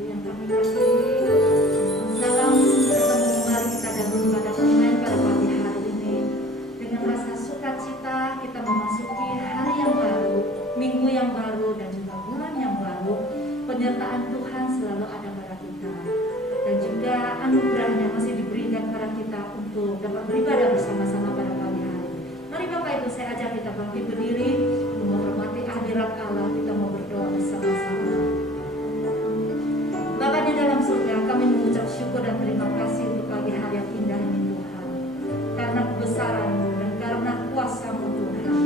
Ibu yang kami kasihi, salam bertemu kembali kita dan beribadah online pada pagi hari ini. Dengan rasa sukacita kita memasuki hari yang baru, minggu yang baru, dan juga bulan yang baru. Penyertaan Tuhan selalu ada pada kita, dan juga anugerahnya masih diberikan kepada kita untuk dapat beribadah bersama-sama pada pagi hari. Mari Bapak Ibu, saya ajak kita bangkit berdiri, menghormati hadirat Allah. Kita mau berdoa bersama-sama. Bapa di dalam surga, kami mengucap syukur dan terima kasih untuk pagi hari yang indah ini Tuhan, karena kebesaran-Mu dan karena kuasa-Mu Tuhan,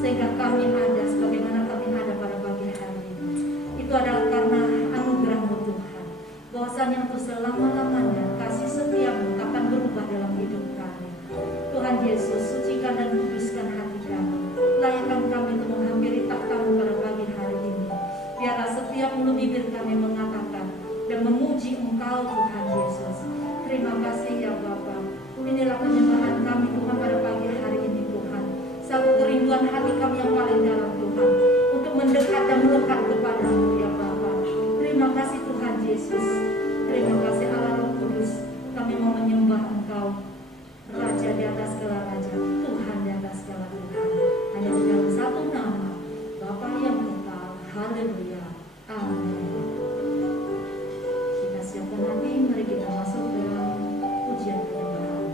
sehingga kami ada sebagaimana kami ada pada pagi hari ini. Itu adalah karena anugerah-Mu Tuhan, bahwasanya untuk selama-lamanya kasih setia-Mu akan berubah dalam hidup kami. Tuhan Yesus, sucikan dan kuduskan hati kami, layakkan kami untuk menghampiri takhta-Mu pada pagi hari ini. Biarlah setiap mulut bibir kami mengatakan dan memuji Engkau Tuhan Yesus. Terima kasih ya Bapa. Inilah penyembahan kami Tuhan pada pagi hari ini Tuhan. Satu kerinduan hati kami yang paling dalam Tuhan, untuk mendekat dan melekat kepada-Mu ya Bapa. Terima kasih Tuhan Yesus. Terima kasih Allah Roh Kudus. Kami mau menyembah Engkau, Raja di atas segala raja, Tuhan di atas segala Tuhan. Hanya di dalam satu nama, Bapa yang kekal. Haleluya. Amin. Kita siapkan hati, mari kita masuk dalam pujian penyembahan.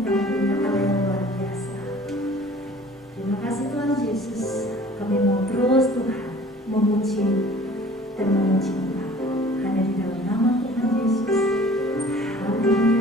Kami punya Allah yang luar biasa. Terima kasih Tuhan Yesus. Kami mau terus Tuhan memuji dan memuji Engkau. Hanya di dalam nama Tuhan Yesus. Haleluya.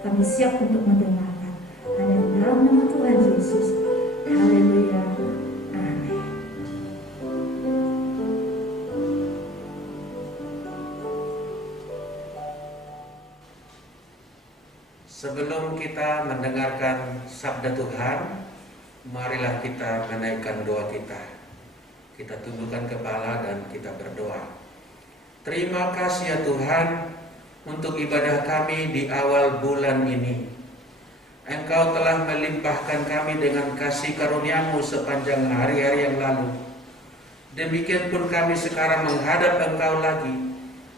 Kami siap untuk mendengarkan. Hanya di dalam nama Tuhan Yesus. Haleluya. Amin. Sebelum kita mendengarkan sabda Tuhan, marilah kita menaikkan doa kita. Kita tundukkan kepala dan kita berdoa. Terima kasih ya Tuhan untuk ibadah kami di awal bulan ini. Engkau telah melimpahkan kami dengan kasih karunia-Mu sepanjang hari-hari yang lalu. Demikian pun kami sekarang menghadap Engkau lagi,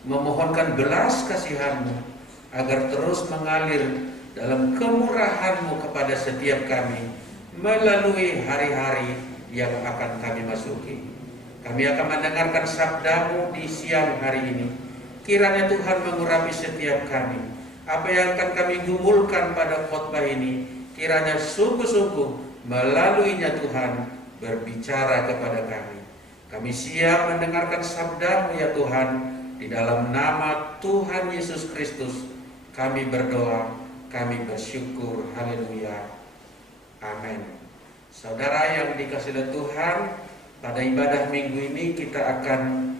memohonkan belas kasihan-Mu agar terus mengalir dalam kemurahan-Mu kepada setiap kami melalui hari-hari yang akan kami masuki. Kami akan mendengarkan sabda-Mu di siang hari ini. Kiranya Tuhan mengurapi setiap kami. Apa yang akan kami gumulkan pada khotbah ini, kiranya sungguh-sungguh melaluinya Tuhan berbicara kepada kami. Kami siap mendengarkan sabda-Mu ya Tuhan. Di dalam nama Tuhan Yesus Kristus kami berdoa, kami bersyukur. Haleluya. Amin. Saudara yang dikasihi Tuhan, pada ibadah minggu ini kita akan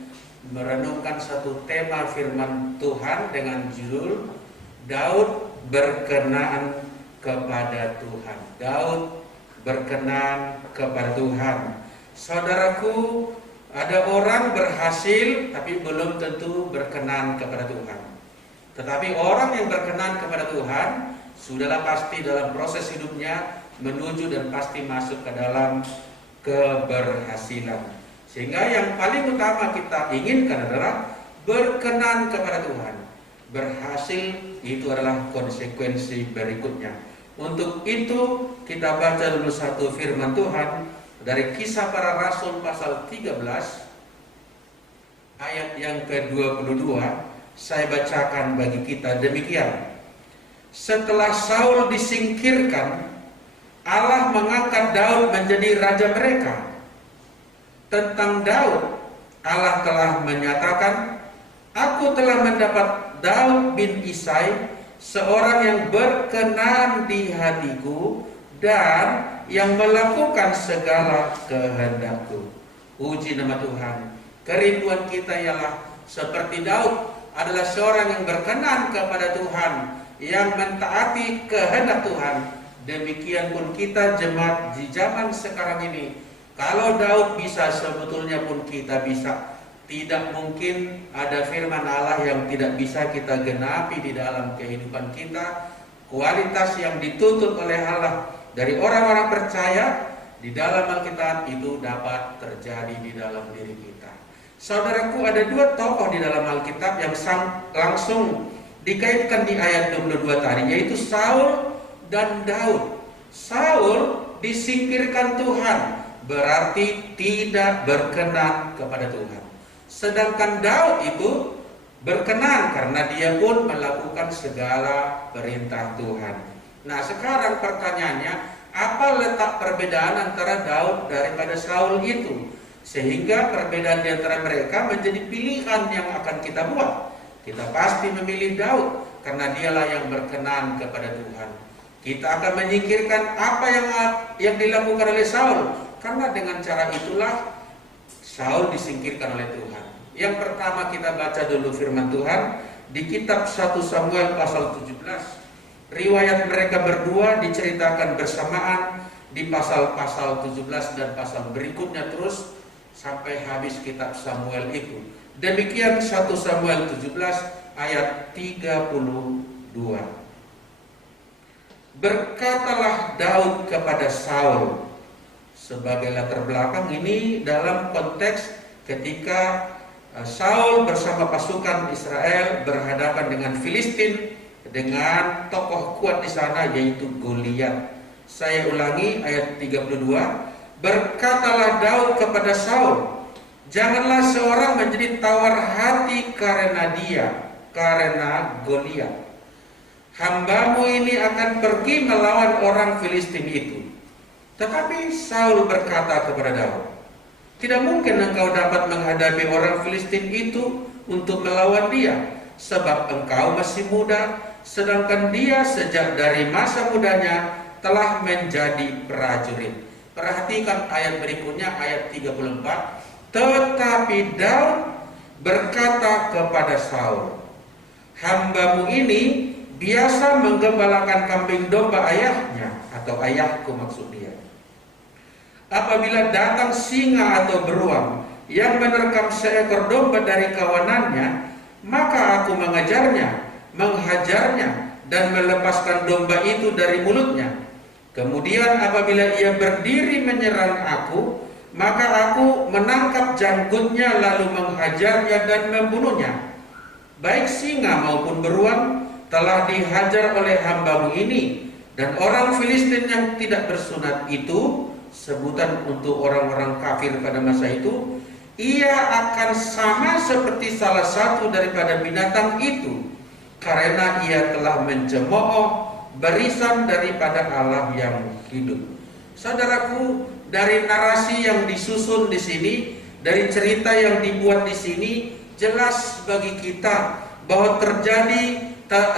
merenungkan satu tema firman Tuhan dengan judul Daud berkenan kepada Tuhan. Daud berkenan kepada Tuhan. Saudaraku, ada orang berhasil tapi belum tentu berkenan kepada Tuhan. Tetapi orang yang berkenan kepada Tuhan sudahlah pasti dalam proses hidupnya menuju dan pasti masuk ke dalam keberhasilan. Sehingga yang paling utama kita inginkan adalah berkenan kepada Tuhan. Berhasil itu adalah konsekuensi berikutnya. Untuk itu kita baca dulu satu firman Tuhan dari Kisah Para Rasul pasal 13 ayat yang ke-22. Saya bacakan bagi kita demikian. Setelah Saul disingkirkan, Allah mengangkat Daud menjadi raja mereka. Tentang Daud, Allah telah menyatakan, Aku telah mendapat Daud bin Isai, seorang yang berkenan di hatiku dan yang melakukan segala kehendakku. Puji nama Tuhan. Kerinduan kita ialah seperti Daud adalah seorang yang berkenan kepada Tuhan, yang mentaati kehendak Tuhan. Demikian pun kita jemaat di zaman sekarang ini. Kalau Daud bisa, sebetulnya pun kita bisa. Tidak mungkin ada firman Allah yang tidak bisa kita genapi di dalam kehidupan kita. Kualitas yang dituntut oleh Allah dari orang-orang percaya di dalam Alkitab itu dapat terjadi di dalam diri kita. Saudaraku, ada dua tokoh di dalam Alkitab yang langsung dikaitkan di ayat 22 tadi, yaitu Saul dan Daud. Saul disingkirkan Tuhan, berarti tidak berkenan kepada Tuhan. Sedangkan Daud itu berkenan karena dia pun melakukan segala perintah Tuhan. Nah, sekarang pertanyaannya, apa letak perbedaan antara Daud daripada Saul itu? Sehingga perbedaan di antara mereka menjadi pilihan yang akan kita buat. Kita pasti memilih Daud karena dialah yang berkenan kepada Tuhan. Kita akan menyingkirkan apa yang dilakukan oleh Saul, karena dengan cara itulah Saul disingkirkan oleh Tuhan. Yang pertama kita baca dulu firman Tuhan di kitab 1 Samuel pasal 17. Riwayat mereka berdua diceritakan bersamaan di pasal-pasal 17 dan pasal berikutnya terus sampai habis kitab Samuel itu. Demikian 1 Samuel 17 ayat 32. Berkatalah Daud kepada Saul. Sebagai latar belakang ini dalam konteks ketika Saul bersama pasukan Israel berhadapan dengan Filistin dengan tokoh kuat di sana yaitu Goliat. Saya ulangi ayat 32. Berkatalah Daud kepada Saul, janganlah seorang menjadi tawar hati karena dia, karena Goliat. Hambamu ini akan pergi melawan orang Filistin itu. Tetapi Saul berkata kepada Daud, tidak mungkin engkau dapat menghadapi orang Filistin itu untuk melawan dia, sebab engkau masih muda, sedangkan dia sejak dari masa mudanya telah menjadi prajurit. Perhatikan ayat berikutnya, ayat 34. Tetapi Daud berkata kepada Saul, "Hambamu ini biasa menggembalakan kambing domba ayahnya," atau ayahku maksud dia. "Apabila datang singa atau beruang yang menerkam seekor domba dari kawanannya, maka aku mengejarnya, menghajarnya, dan melepaskan domba itu dari mulutnya. Kemudian apabila ia berdiri menyerang aku, maka aku menangkap janggutnya lalu menghajarnya dan membunuhnya. Baik singa maupun beruang telah dihajar oleh hambamu ini, dan orang Filistin yang tidak bersunat itu," sebutan untuk orang-orang kafir pada masa itu, "ia akan sama seperti salah satu daripada binatang itu, karena ia telah mencemooh barisan daripada Allah yang hidup." Saudaraku, dari narasi yang disusun di sini, dari cerita yang dibuat di sini, jelas bagi kita bahwa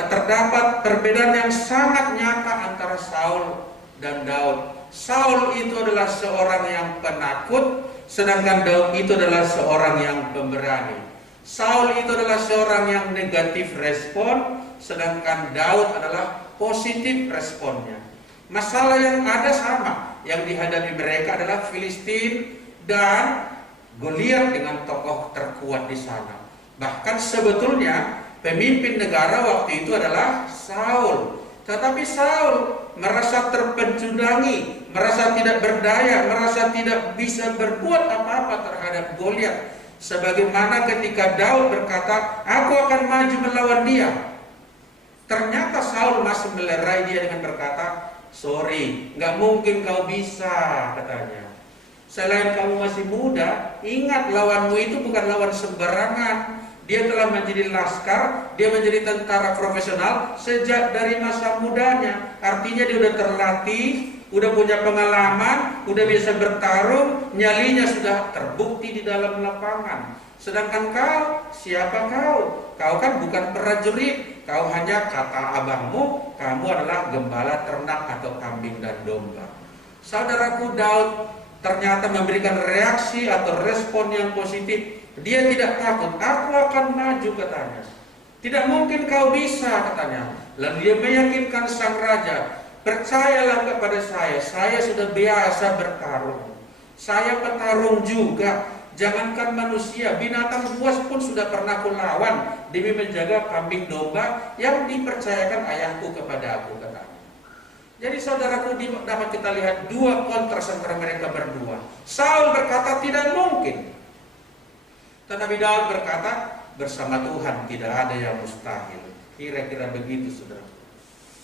terdapat perbedaan yang sangat nyata antara Saul dan Daud. Saul itu adalah seorang yang penakut, sedangkan Daud itu adalah seorang yang pemberani. Saul itu adalah seorang yang negatif respon, sedangkan Daud adalah positif responnya. Masalah yang ada sama, yang dihadapi mereka adalah Filistin dan Goliat dengan tokoh terkuat di sana. Bahkan sebetulnya pemimpin negara waktu itu adalah Saul. Tetapi Saul merasa terpencudangi, merasa tidak berdaya, merasa tidak bisa berbuat apa-apa terhadap Goliat. Sebagaimana ketika Daud berkata, "Aku akan maju melawan dia." Ternyata Saul masih melerai dia dengan berkata, "Sorry, nggak mungkin kau bisa," katanya. "Selain kamu masih muda, ingat lawanmu itu bukan lawan sembarangan. Dia telah menjadi laskar, dia menjadi tentara profesional sejak dari masa mudanya. Artinya dia sudah terlatih, udah punya pengalaman, udah bisa bertarung, nyalinya sudah terbukti di dalam lapangan. Sedangkan kau, siapa kau? Kau kan bukan prajurit, kau hanya kata abangmu, kamu adalah gembala ternak atau kambing dan domba." Saudaraku, Daud ternyata memberikan reaksi atau respon yang positif. Dia tidak takut. "Aku akan maju," katanya. "Tidak mungkin kau bisa," katanya. Lalu dia meyakinkan sang raja, "Percayalah kepada saya sudah biasa bertarung. Saya petarung juga. Jangankan manusia, binatang buas pun sudah pernah kulawan demi menjaga kambing domba yang dipercayakan ayahku kepada aku," katanya. Jadi saudaraku, dapat kita lihat dua kontras antara mereka berdua. Saul berkata tidak mungkin, tetapi Daud berkata bersama Tuhan tidak ada yang mustahil. Kira-kira begitu, saudara.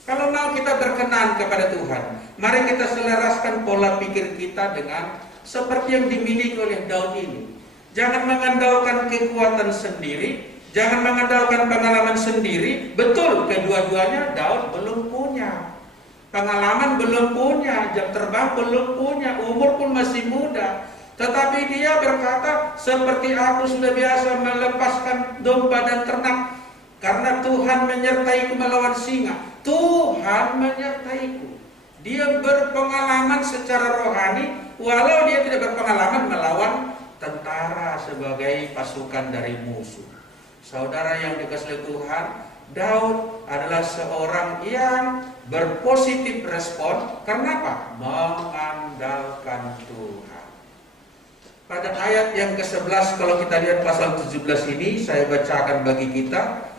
Kalau mau kita berkenan kepada Tuhan, mari kita selaraskan pola pikir kita dengan seperti yang dimiliki oleh Daud ini. Jangan mengandalkan kekuatan sendiri, jangan mengandalkan pengalaman sendiri. Betul, kedua-duanya Daud belum punya. Pengalaman belum punya, jam terbang belum punya, umur pun masih muda. Tetapi dia berkata, "Seperti aku sudah biasa melepaskan domba dan ternak, karena Tuhan menyertaiku melawan singa." Tuhan menyertaiku. Dia berpengalaman secara rohani, walau dia tidak berpengalaman melawan tentara sebagai pasukan dari musuh. Saudara yang dikasihi Tuhan, Daud adalah seorang yang berpositif respon. Karena apa? Mengandalkan Tuhan. Pada ayat yang ke-11, kalau kita lihat pasal 17 ini, saya bacakan bagi kita.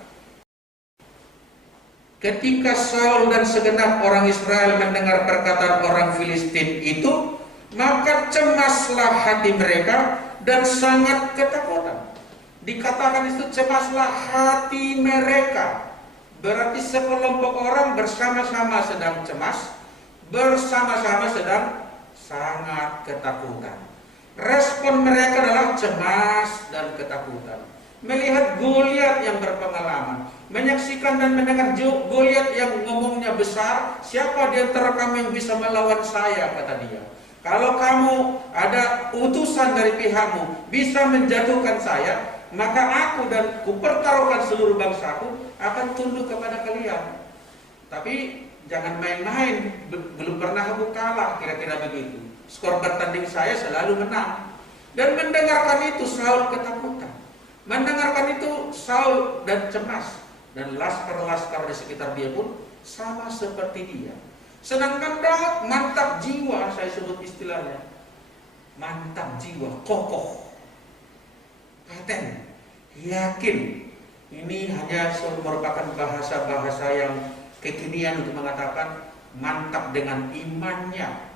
Ketika Saul dan segenap orang Israel mendengar perkataan orang Filistin itu, maka cemaslah hati mereka dan sangat ketakutan. Dikatakan itu cemaslah hati mereka. Berarti sekelompok orang bersama-sama sedang cemas, bersama-sama sedang sangat ketakutan. Respon mereka adalah cemas dan ketakutan. Melihat Goliat yang berpengalaman, menyaksikan dan mendengar Goliat yang ngomongnya besar, "Siapa di antara kamu yang bisa melawan saya?" kata dia. "Kalau kamu ada utusan dari pihakmu bisa menjatuhkan saya, maka aku dan kupertaruhkan seluruh bangsaku akan tunduk kepada kalian." Tapi jangan main-main, belum pernah aku kalah, kira-kira begitu. Skor bertanding saya selalu menang. Dan mendengarkan itu Saul ketakutan. Mendengarkan itu Saul dan cemas. Dan laskar-laskar di sekitar dia pun sama seperti dia. Sedangkan Daud mantap jiwa, saya sebut istilahnya. Mantap jiwa, kokoh, paten, yakin. Ini hanya merupakan bahasa-bahasa yang kekinian untuk mengatakan mantap dengan imannya.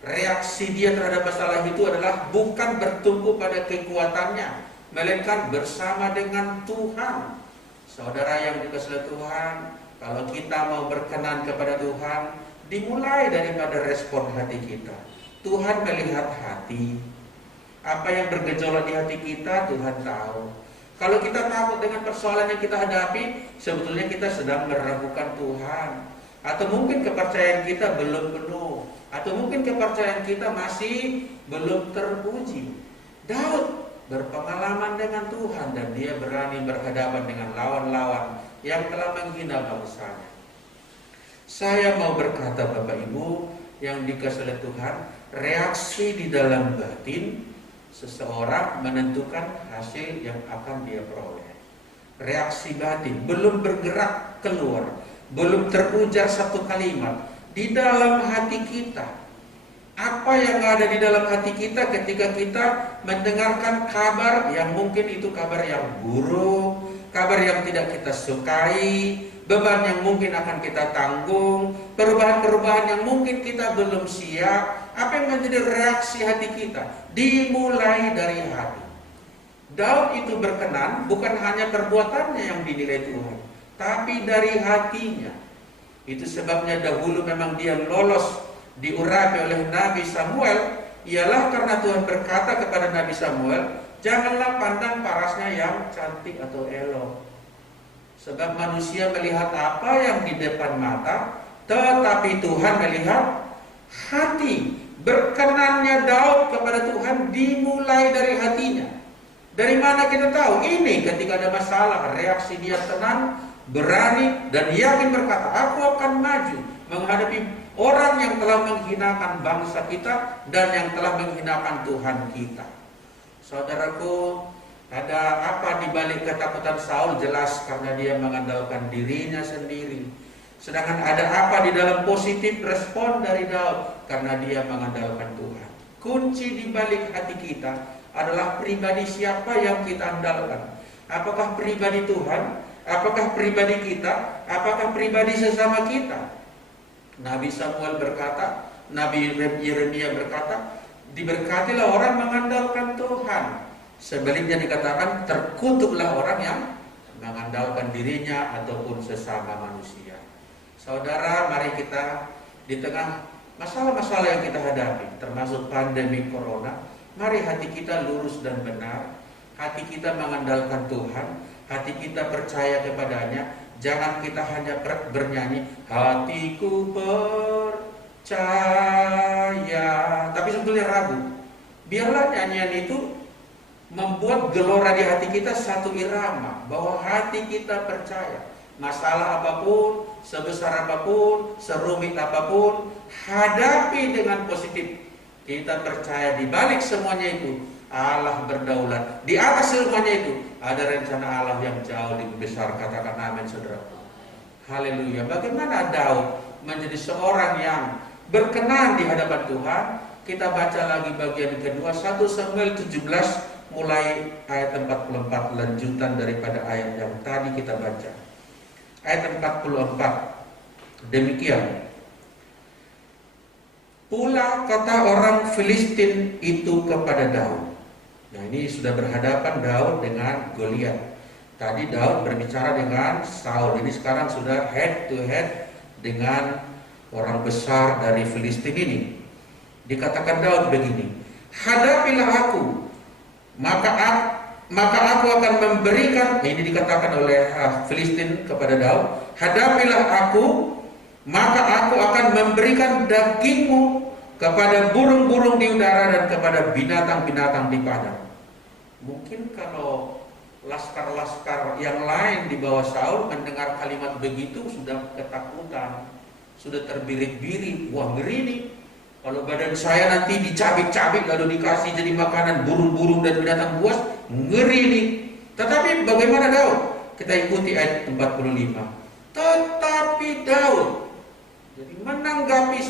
Reaksi dia terhadap masalah itu adalah bukan bertumpu pada kekuatannya, melainkan bersama dengan Tuhan. Saudara yang dikasihi Tuhan, kalau kita mau berkenan kepada Tuhan, dimulai daripada respon hati kita. Tuhan melihat hati. Apa yang bergejolak di hati kita, Tuhan tahu. Kalau kita takut dengan persoalan yang kita hadapi, sebetulnya kita sedang meragukan Tuhan. Atau mungkin kepercayaan kita belum penuh, atau mungkin kepercayaan kita masih belum teruji. Daud berpengalaman dengan Tuhan dan dia berani berhadapan dengan lawan-lawan yang telah menghina bangsanya. Saya mau berkata Bapak Ibu yang dikasihi Tuhan, reaksi di dalam batin seseorang menentukan hasil yang akan dia peroleh. Reaksi batin belum bergerak keluar, belum terujar satu kalimat di dalam hati kita. Apa yang ada di dalam hati kita ketika kita mendengarkan kabar yang mungkin itu kabar yang buruk, kabar yang tidak kita sukai, beban yang mungkin akan kita tanggung, perubahan-perubahan yang mungkin kita belum siap. Apa yang menjadi reaksi hati kita? Dimulai dari hati. Daud itu berkenan bukan hanya perbuatannya yang dinilai Tuhan, tapi dari hatinya. Itu sebabnya dahulu memang dia lolos diurapi oleh Nabi Samuel, ialah karena Tuhan berkata kepada Nabi Samuel, janganlah pandang parasnya yang cantik atau elok. Sebab manusia melihat apa yang di depan mata, tetapi Tuhan melihat hati. Berkenannya Daud kepada Tuhan dimulai dari hatinya. Dari mana kita tahu? Ini ketika ada masalah, reaksi dia tenang, berani, dan yakin berkata, aku akan maju menghadapi orang yang telah menghinakan bangsa kita dan yang telah menghinakan Tuhan kita. Saudaraku, ada apa di balik ketakutan Saul? Jelas karena dia mengandalkan dirinya sendiri. Sedangkan ada apa di dalam positif respon dari Daud? Karena dia mengandalkan Tuhan. Kunci di balik hati kita adalah pribadi siapa yang kita andalkan. Apakah pribadi Tuhan? Apakah pribadi kita? Apakah pribadi sesama kita? Nabi Samuel berkata, Nabi Yeremia berkata, diberkatilah orang mengandalkan Tuhan. Sebaliknya dikatakan, terkutuklah orang yang mengandalkan dirinya ataupun sesama manusia. Saudara, mari kita di tengah masalah-masalah yang kita hadapi, termasuk pandemi corona, mari hati kita lurus dan benar, hati kita mengandalkan Tuhan, hati kita percaya kepadanya. Jangan kita hanya bernyanyi, hatiku percaya, tapi sebetulnya ragu. Biarlah nyanyian itu membuat gelora di hati kita satu irama, bahwa hati kita percaya. Masalah apapun, sebesar apapun, serumit apapun, hadapi dengan positif. Kita percaya di balik semuanya itu Allah berdaulat. Di atas semuanya itu ada rencana Allah yang jauh lebih besar. Katakan amin, saudara. Haleluya. Bagaimana Daud menjadi seorang yang berkenan di hadapan Tuhan? Kita baca lagi bagian kedua, 1 Samuel 17 mulai ayat 44, lanjutan daripada ayat yang tadi kita baca. Ayat 44, demikian. Pula kata orang Filistin itu kepada Daud. Nah, ini sudah berhadapan Daud dengan Goliat. Tadi Daud berbicara dengan Saul. Ini sekarang sudah head to head dengan orang besar dari Filistin ini. Dikatakan Daud begini, hadapilah aku, maka aku akan memberikan, ini dikatakan oleh Filistin kepada Daud, hadapilah aku, maka aku akan memberikan dagingmu kepada burung-burung di udara dan kepada binatang-binatang di padang. Mungkin kalau laskar-laskar yang lain di bawah Saul mendengar kalimat begitu sudah ketakutan, sudah terbirit-birit, wah ngeri nih. Kalau badan saya nanti dicabik-cabik lalu dikasih jadi makanan burung-burung dan binatang buas, ngeri nih. Tetapi bagaimana Daud? Kita ikuti ayat 45. Tetapi Daud, jadi menanggapi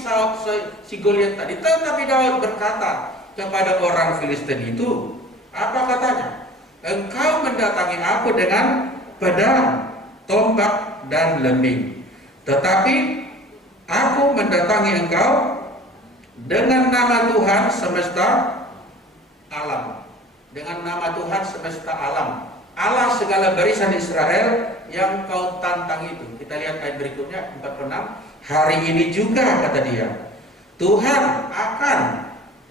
si Goliat tadi, tetapi Daud berkata kepada orang Filistin itu, apa katanya? Engkau mendatangi aku dengan pedang, tombak, dan lembing. Tetapi aku mendatangi engkau dengan nama Tuhan semesta alam. Dengan nama Tuhan semesta alam, Allah segala barisan Israel yang kau tantang itu. Kita lihat ayat berikutnya 46. Hari ini juga kata dia, Tuhan akan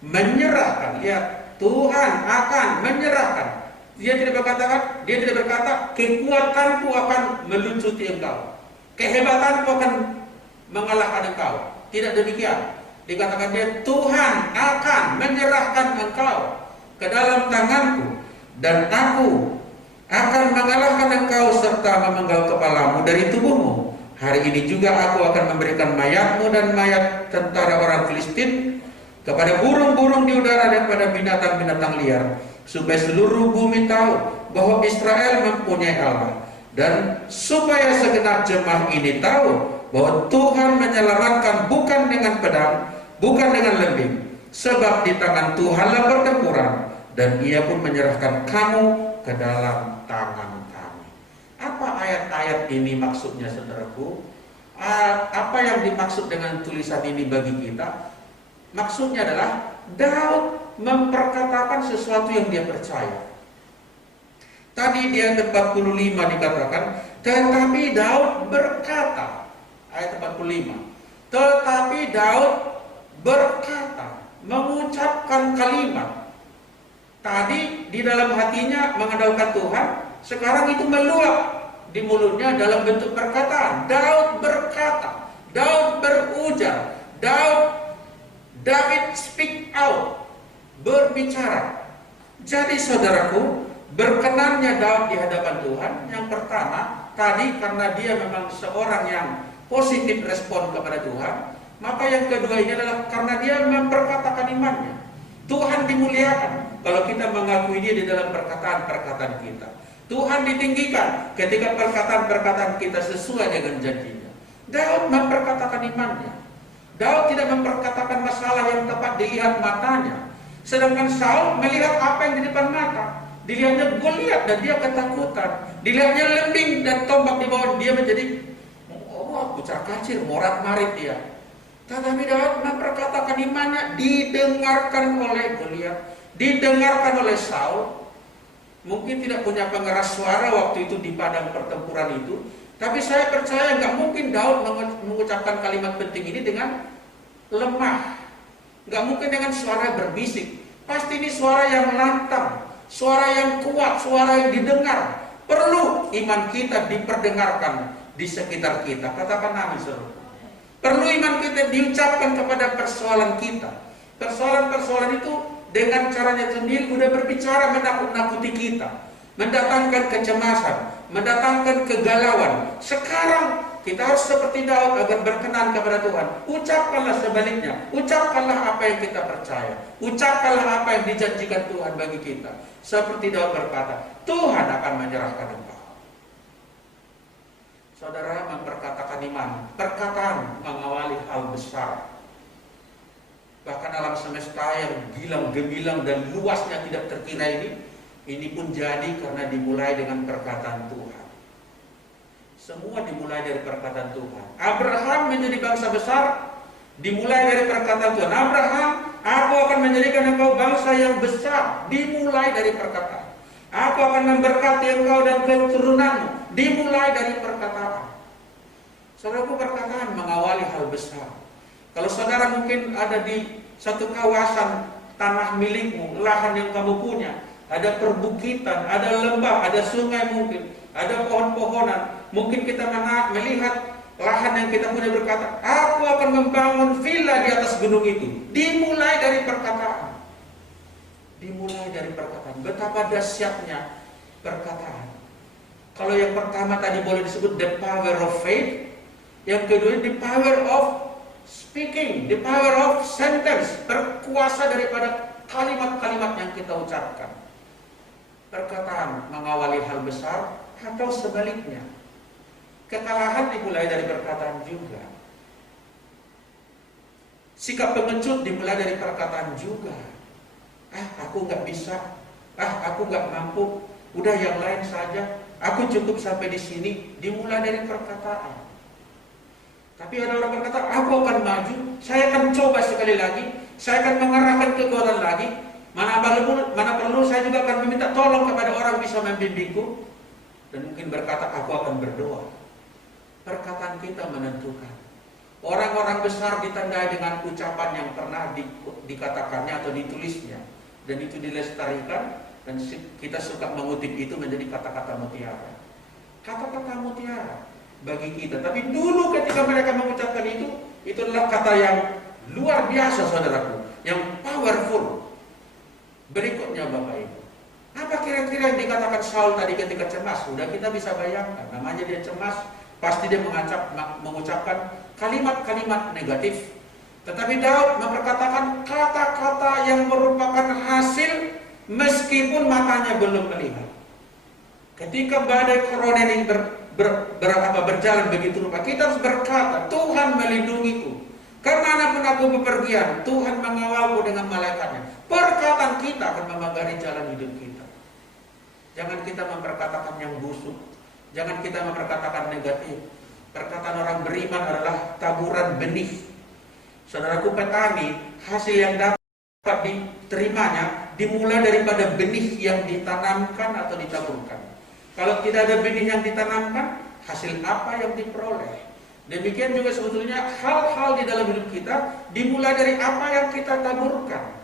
menyerahkan. Lihat, Tuhan akan menyerahkan. Dia tidak berkata kekuatanku akan meluncuti engkau, kehebatanku akan mengalahkan engkau. Tidak demikian. Dikatakan dia, Tuhan akan menyerahkan engkau ke dalam tanganku, dan aku akan mengalahkan engkau serta memenggal kepalamu dari tubuhmu. Hari ini juga aku akan memberikan mayatmu dan mayat tentara orang Filistin kepada burung-burung di udara dan pada binatang-binatang liar, supaya seluruh bumi tahu bahwa Israel mempunyai Allah, dan supaya segenap jemaah ini tahu bahwa Tuhan menyelamatkan bukan dengan pedang, bukan dengan lembing, sebab di tangan Tuhanlah pertempuran, dan Ia pun menyerahkan kamu ke dalam tangan kami. Apa ayat-ayat ini maksudnya, saudaraku? Apa yang dimaksud dengan tulisan ini bagi kita? Maksudnya adalah Daud memperkatakan sesuatu yang dia percaya. Tadi di ayat 45 dikatakan, tetapi Daud berkata, ayat 45, tetapi Daud berkata, mengucapkan kalimat. Tadi di dalam hatinya mengandalkan Tuhan, sekarang itu meluap di mulutnya dalam bentuk perkataan. Daud berkata, Daud berujar, David speak out, berbicara. Jadi saudaraku, berkenannya Daud di hadapan Tuhan, yang pertama tadi karena dia memang seorang yang positif respon kepada Tuhan. Maka yang kedua ini adalah karena dia memperkatakan imannya. Tuhan dimuliakan kalau kita mengakui dia di dalam perkataan-perkataan kita. Tuhan ditinggikan ketika perkataan-perkataan kita sesuai dengan janjinya. Daud memperkatakan imannya. Daud tidak memperkatakan masalah yang tepat dilihat matanya. Sedangkan Saul melihat apa yang di depan mata. Dilihatnya Goliat dan dia ketakutan. Dilihatnya lembing dan tombak di bawah, dia menjadi kucar kacir, morat marit dia. Tetapi Daud memperkatakan imannya, didengarkan oleh Goliat, didengarkan oleh Saul. Mungkin tidak punya pengeras suara waktu itu di padang pertempuran itu, tapi saya percaya nggak mungkin Daud mengucapkan kalimat penting ini dengan lemah, nggak mungkin dengan suara berbisik. Pasti ini suara yang lantang, suara yang kuat, suara yang didengar. Perlu iman kita diperdengarkan di sekitar kita. Katakan amin, saudara. Perlu iman kita diucapkan kepada persoalan kita. Persoalan-persoalan itu dengan caranya sendiri udah berbicara menakut-nakuti kita, mendatangkan kecemasan, mendatangkan kegalauan. Sekarang kita harus seperti Daud agar berkenan kepada Tuhan. Ucapkanlah sebaliknya, ucapkanlah apa yang kita percaya, ucapkanlah apa yang dijanjikan Tuhan bagi kita. Seperti Daud berkata, Tuhan akan menyerahkan engkau. Saudara memperkatakan iman, perkataan mengawali hal besar. Bahkan alam semesta yang gilang gemilang dan luasnya tidak terkira ini pun jadi karena dimulai dengan perkataan Tuhan. Semua dimulai dari perkataan Tuhan. Abraham menjadi bangsa besar, dimulai dari perkataan Tuhan. Abraham, aku akan menjadikan engkau bangsa yang besar, dimulai dari perkataan. Aku akan memberkati engkau dan keturunanmu, dimulai dari perkataan. Saudaraku, perkataan mengawali hal besar. Kalau saudara mungkin ada di satu kawasan tanah milikmu, lahan yang kamu punya, ada perbukitan, ada lembah, ada sungai mungkin, ada pohon-pohonan. Mungkin kita melihat lahan yang kita punya berkata, aku akan membangun villa di atas gunung itu. Dimulai dari perkataan. Dimulai dari perkataan. Betapa dahsyatnya perkataan. Kalau yang pertama tadi boleh disebut the power of faith, Yang kedua, the power of speaking, the power of sentence, berkuasa daripada kalimat-kalimat yang kita ucapkan. Perkataan mengawali hal besar atau sebaliknya. Kekalahan dimulai dari perkataan juga. Sikap pengecut dimulai dari perkataan juga. Aku nggak bisa. Aku nggak mampu. Udah yang lain saja. Aku cukup sampai di sini. Dimulai dari perkataan. Tapi ada orang berkata, aku akan maju. Saya akan coba sekali lagi. Saya akan mengerahkan kekuatan lagi. Mana perlu saya juga akan meminta tolong kepada orang bisa membimbingku. Dan mungkin berkata, aku akan berdoa. Perkataan kita menentukan. Orang-orang besar ditandai dengan ucapan yang pernah dikatakannya atau ditulisnya. Dan itu dilestarikan. Dan kita suka mengutip itu menjadi kata-kata mutiara. Kata-kata mutiara bagi kita. Tapi dulu ketika mereka mengucapkan itu adalah kata yang luar biasa, saudaraku. Yang powerful. Berikutnya Bapak Ibu. Apa kira-kira yang dikatakan Saul tadi ketika cemas? Sudah kita bisa bayangkan. Namanya dia cemas. Pasti dia mengucapkan kalimat-kalimat negatif. Tetapi Daud memperkatakan kata-kata yang merupakan hasil meskipun matanya belum melihat. Ketika badai corona ini berjalan begitu rupa, kita harus berkata, Tuhan melindungiku. Kemanapun aku bepergian, Tuhan mengawalku dengan malaikatnya. Perkataan kita akan memagari jalan hidup kita. Jangan kita memperkatakan yang busuk. Jangan kita memperkatakan negatif. Perkataan orang beriman adalah taburan benih. Saudaraku, petani, hasil yang dapat diterimanya dimulai daripada benih yang ditanamkan atau ditaburkan. Kalau tidak ada benih yang ditanamkan, hasil apa yang diperoleh? Demikian juga sebetulnya hal-hal di dalam hidup kita dimulai dari apa yang kita taburkan.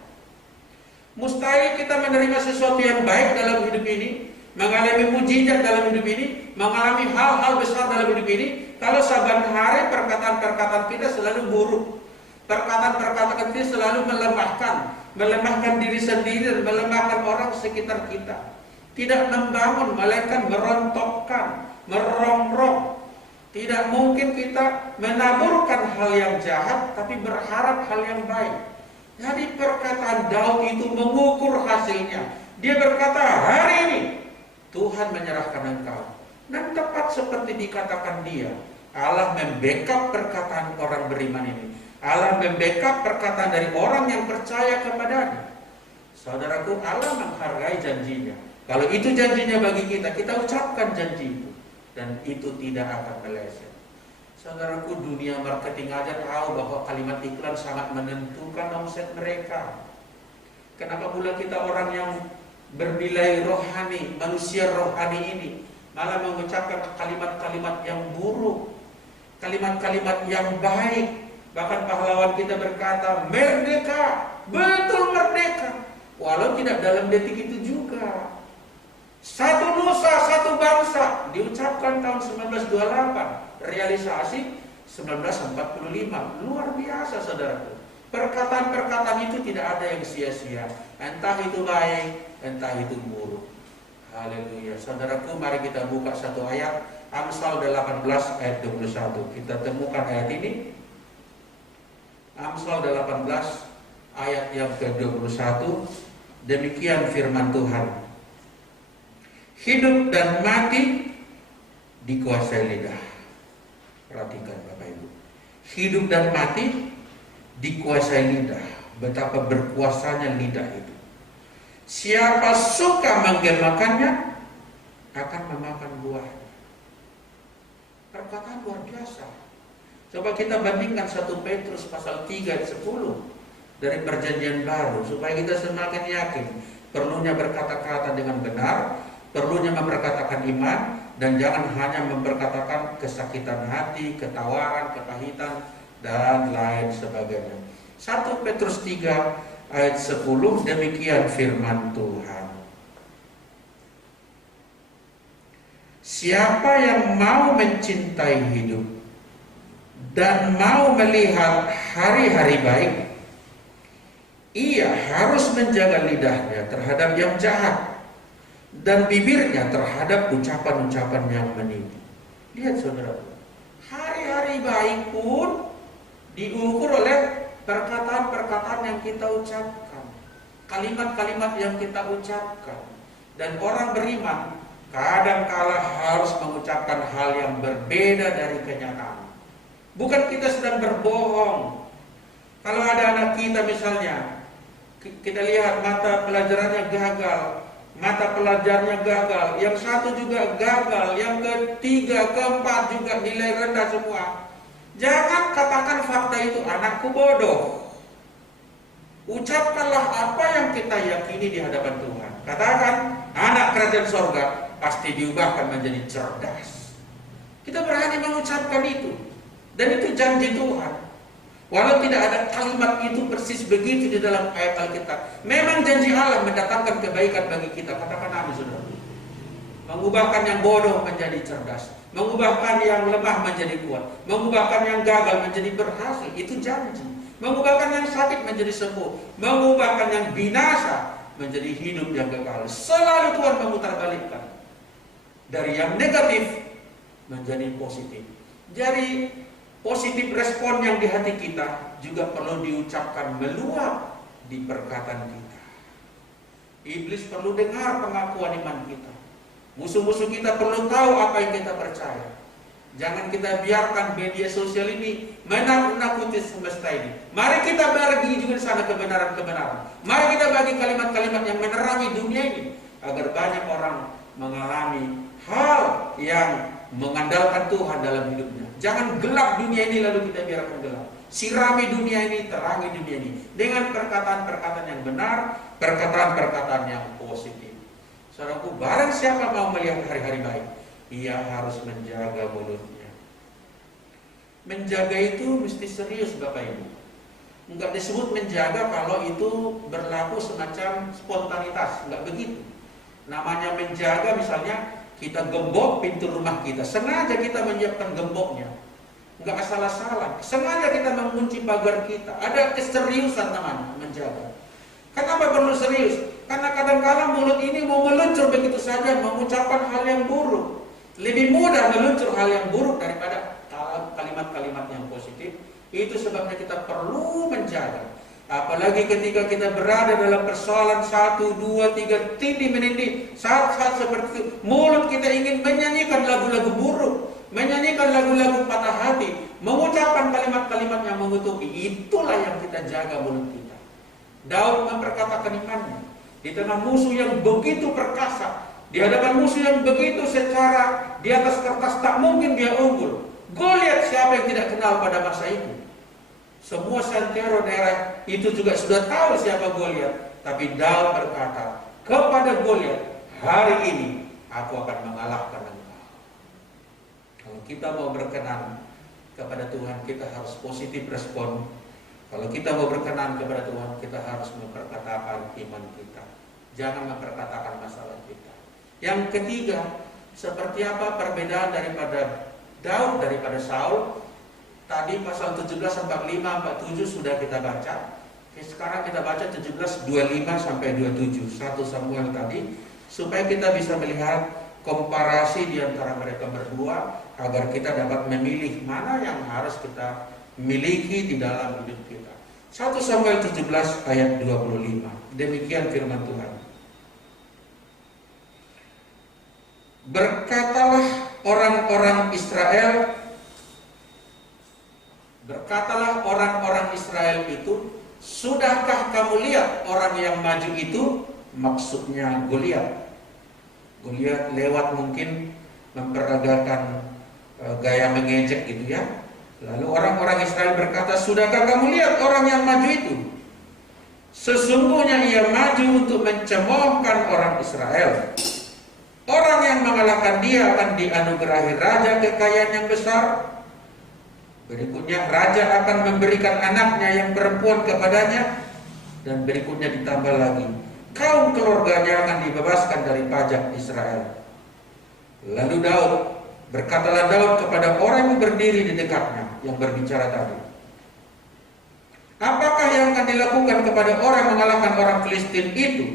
Mustahil kita menerima sesuatu yang baik dalam hidup ini, mengalami mujizat dalam hidup ini, mengalami hal-hal besar dalam hidup ini, kalau saban hari perkataan-perkataan kita selalu buruk. Perkataan-perkataan kita selalu melemahkan diri sendiri dan melemahkan orang sekitar kita. Tidak membangun, melainkan merontokkan, merongrong. Tidak mungkin kita menaburkan hal yang jahat, tapi berharap hal yang baik. Jadi perkataan Daud itu mengukur hasilnya. Dia berkata, hari ini Tuhan menyerahkan engkau. Dan tepat seperti dikatakan dia, Allah membackup perkataan orang beriman ini. Allah membackup perkataan dari orang yang percaya kepadanya. Saudaraku, Allah menghargai janjinya. Kalau itu janjinya bagi kita, kita ucapkan janji itu. Dan itu tidak akan meleset. Saudaraku, dunia marketing aja tahu bahwa kalimat iklan sangat menentukan omset mereka. Kenapa pula kita orang yang bernilai rohani, manusia rohani ini malah mengucapkan kalimat-kalimat yang buruk, kalimat-kalimat yang baik. Bahkan pahlawan kita berkata, merdeka, betul merdeka. Walau tidak dalam detik itu juga. Satu nusa, satu bangsa, diucapkan tahun 1928, realisasi 1945. Luar biasa, saudaraku. Perkataan-perkataan itu tidak ada yang sia-sia. Entah itu baik, entah itu buruk. Haleluya. Saudaraku, mari kita buka satu ayat, Amsal 18 ayat 21. Kita temukan ayat ini. Amsal 18 ayat yang ke-21. Demikian firman Tuhan. Hidup dan mati dikuasai lidah. Perhatikan Bapak Ibu. Hidup dan mati dikuasai lidah. Betapa berkuasanya lidah itu. Siapa suka menggemakannya akan memakan buahnya. Perkataan luar biasa. Coba kita bandingkan 1 Petrus pasal 3 ayat 10 dari perjanjian baru, supaya kita semakin yakin perlunya berkata-kata dengan benar, perlunya memperkatakan iman, dan jangan hanya memperkatakan kesakitan hati, ketawaran, kepahitan, dan lain sebagainya. 1 Petrus 3 ayat 10, demikian firman Tuhan. Siapa yang mau mencintai hidup dan mau melihat hari-hari baik, ia harus menjaga lidahnya terhadap yang jahat dan bibirnya terhadap ucapan-ucapan yang menipu. Lihat saudara, Hari-hari baik pun diukur oleh perkataan-perkataan yang kita ucapkan, kalimat-kalimat yang kita ucapkan. Dan orang beriman kadang-kala harus mengucapkan hal yang berbeda dari kenyataan. Bukan kita sedang berbohong. Kalau ada anak kita misalnya, kita lihat mata pelajarannya gagal, mata pelajarnya gagal, yang satu juga gagal, yang ketiga, keempat juga nilai rendah semua. Jangan katakan fakta itu, anakku bodoh. Ucapkanlah apa yang kita yakini di hadapan Tuhan. Katakan, anak kerajaan sorga pasti diubahkan menjadi cerdas. Kita berani mengucapkan itu. Dan itu janji Tuhan. Walau tidak ada kalimat itu persis begitu di dalam ayat Alkitab, memang janji Allah mendatangkan kebaikan bagi kita. Katakan amin, saudara. Mengubahkan yang bodoh menjadi cerdas, mengubahkan yang lemah menjadi kuat, mengubahkan yang gagal menjadi berhasil. Itu janji. Mengubahkan yang sakit menjadi sembuh, mengubahkan yang binasa menjadi hidup yang kekal. Selalu Tuhan memutarbalikkan dari yang negatif menjadi positif. Jadi positif respon yang di hati kita juga perlu diucapkan meluap di perkataan kita. Iblis perlu dengar pengakuan iman kita. Musuh-musuh kita perlu tahu apa yang kita percaya. Jangan kita biarkan media sosial ini menakut-nakuti semesta ini. Mari kita bagi juga di sana kebenaran-kebenaran. Mari kita bagi kalimat-kalimat yang menerangi dunia ini, agar banyak orang mengalami hal yang mengandalkan Tuhan dalam hidupnya. Jangan gelap dunia ini lalu kita biarkan gelap. Sirami dunia ini, terangi dunia ini dengan perkataan-perkataan yang benar, perkataan-perkataan yang positif. Saudaraku, barang siapa mau melihat hari-hari baik, ia harus menjaga mulutnya. Menjaga itu mesti serius, Bapak Ibu. Enggak disebut menjaga kalau itu berlaku semacam spontanitas, enggak begitu. Namanya menjaga, misalnya kita gembok pintu rumah kita, sengaja kita menyiapkan gemboknya, nggak asal-asalan, sengaja kita mengunci pagar kita. Ada keseriusan namanya menjaga. Kenapa perlu serius? Karena kadang-kadang mulut ini mau meluncur begitu saja, mengucapkan hal yang buruk. Lebih mudah meluncur hal yang buruk daripada kalimat-kalimat yang positif. Itu sebabnya kita perlu menjaga. Apalagi ketika kita berada dalam persoalan 1, 2, 3 tindih menindih, saat-saat seperti itu, mulut kita ingin menyanyikan lagu-lagu buruk, menyanyikan lagu-lagu patah hati, mengucapkan kalimat-kalimat yang mengutuki. Itulah yang kita jaga mulut kita. Daud memperkatakan imannya di tengah musuh yang begitu perkasa, di hadapan musuh yang begitu secara di atas kertas tak mungkin dia unggul. Goliat siapa yang tidak kenal pada masa itu? Semua santero daerah itu juga sudah tahu siapa Goliat. Tapi Daud berkata kepada Goliat, hari ini aku akan mengalahkan engkau. Kalau kita mau berkenan kepada Tuhan, kita harus positif respon. Kalau kita mau berkenan kepada Tuhan, kita harus memperkatakan iman kita. Jangan memperkatakan masalah kita. Yang ketiga, seperti apa perbedaan daripada Daud daripada Saul? Tadi pasal 17, 45, 47 sudah kita baca. Sekarang kita baca 17, 25 sampai 27, 1 Samuel tadi, supaya kita bisa melihat komparasi di antara mereka berdua, agar kita dapat memilih mana yang harus kita miliki di dalam hidup kita. 1 Samuel 17 ayat 25. Demikian firman Tuhan. Berkatalah orang-orang Israel itu, sudahkah kamu lihat orang yang maju itu? Maksudnya Goliat. Goliat lewat mungkin memperagakan gaya mengejek gitu ya. Lalu orang-orang Israel berkata, sudahkah kamu lihat orang yang maju itu? Sesungguhnya ia maju untuk mencemoohkan orang Israel. Orang yang mengalahkan dia akan dianugerahi raja kekayaan yang besar. Berikutnya raja akan memberikan anaknya yang perempuan kepadanya. Dan berikutnya ditambah lagi, kaum keluarganya akan dibebaskan dari pajak Israel. Lalu berkatalah Daud kepada orang yang berdiri di dekatnya, yang berbicara tadi, apakah yang akan dilakukan kepada orang yang mengalahkan orang Filistin itu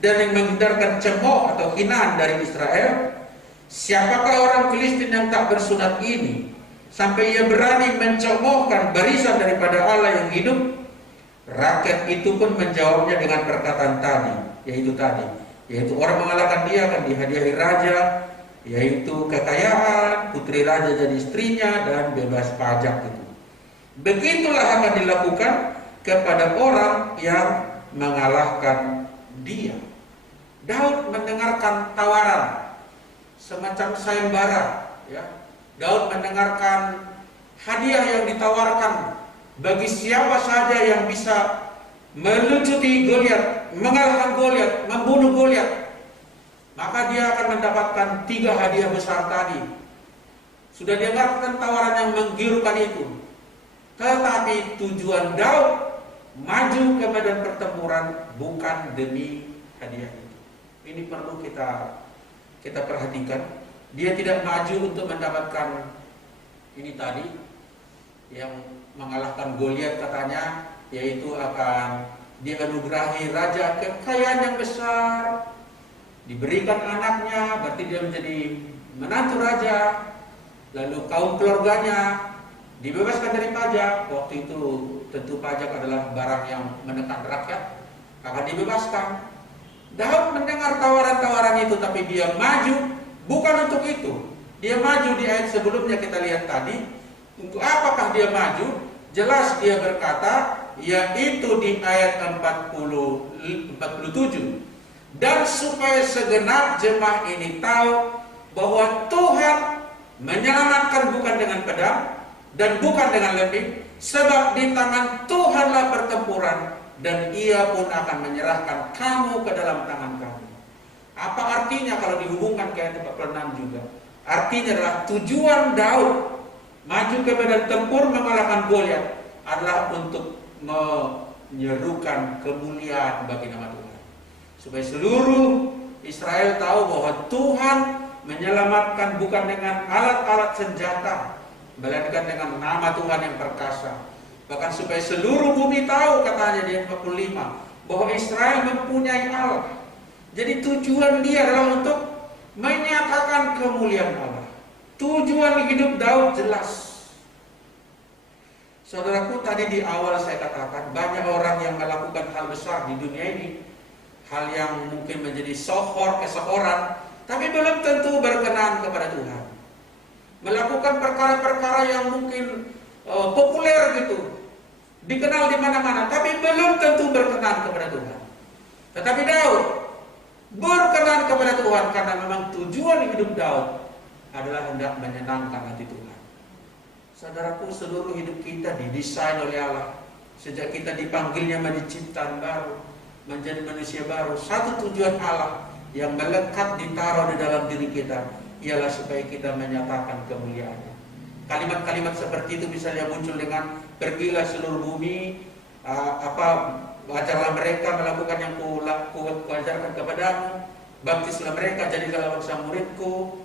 dan yang menghindarkan cemooh atau hinaan dari Israel? Siapakah orang Filistin yang tak bersunat ini sampai ia berani mencemohkan barisan daripada Allah yang hidup, rakyat itu pun menjawabnya dengan perkataan tadi, yaitu orang mengalahkan dia akan dihadiahi raja, yaitu kekayaan, putri raja jadi istrinya, dan bebas pajak itu. Begitulah akan dilakukan kepada orang yang mengalahkan dia. Daud mendengarkan tawaran semacam sayembara, ya. Daud mendengarkan hadiah yang ditawarkan bagi siapa saja yang bisa melucuti Goliat, mengalahkan Goliat, membunuh Goliat, maka dia akan mendapatkan 3 hadiah besar tadi. Sudah dengarkan tawaran yang menggiurkan itu. Tetapi tujuan Daud maju ke medan pertempuran bukan demi hadiah itu. Ini perlu kita perhatikan. Dia tidak maju untuk mendapatkan ini tadi yang mengalahkan Goliat katanya, yaitu akan dianugerahi raja, kekayaan yang besar, diberikan anaknya, berarti dia menjadi menantu raja, lalu kaum keluarganya dibebaskan dari pajak. Waktu itu tentu pajak adalah barang yang menekan rakyat, akan dibebaskan. Daud mendengar tawaran-tawaran itu, tapi dia maju bukan untuk itu. Dia maju di ayat sebelumnya kita lihat tadi. Untuk apakah dia maju? Jelas dia berkata, yaitu di ayat 47. Dan supaya segenap jemaah ini tahu bahwa Tuhan menyelamatkan bukan dengan pedang dan bukan dengan lembing, sebab di tangan Tuhanlah pertempuran, dan ia pun akan menyerahkan kamu ke dalam tangan kami. Apa artinya kalau dihubungkan ke ayat 46 juga? Artinya adalah tujuan Daud maju ke medan tempur mengalahkan Goliat adalah untuk menyerukan kemuliaan bagi nama Tuhan, supaya seluruh Israel tahu bahwa Tuhan menyelamatkan bukan dengan alat-alat senjata, melainkan dengan nama Tuhan yang perkasa. Bahkan supaya seluruh bumi tahu, katanya di ayat 45, bahwa Israel mempunyai Allah. Jadi tujuan dia adalah untuk menyatakan kemuliaan Allah. Tujuan hidup Daud jelas. Saudaraku, tadi di awal saya katakan banyak orang yang melakukan hal besar di dunia ini, hal yang mungkin menjadi sohor ke seorang, tapi belum tentu berkenan kepada Tuhan. Melakukan perkara-perkara yang mungkin populer gitu, dikenal di mana-mana, tapi belum tentu berkenan kepada Tuhan. Tetapi Daud berkenan kepada Tuhan karena memang tujuan hidup Daud adalah hendak menyenangkan hati Tuhan. Saudaraku, seluruh hidup kita didesain oleh Allah. Sejak kita dipanggilnya menjadi ciptaan baru, menjadi manusia baru, satu tujuan Allah yang melekat ditaruh di dalam diri kita ialah supaya kita menyatakan kemuliaannya. Kalimat-kalimat seperti itu misalnya muncul dengan pergilah seluruh bumi, ajarlah mereka melakukan yang kuajarkan kepadamu, baptislah mereka jadilah bangsa muridku,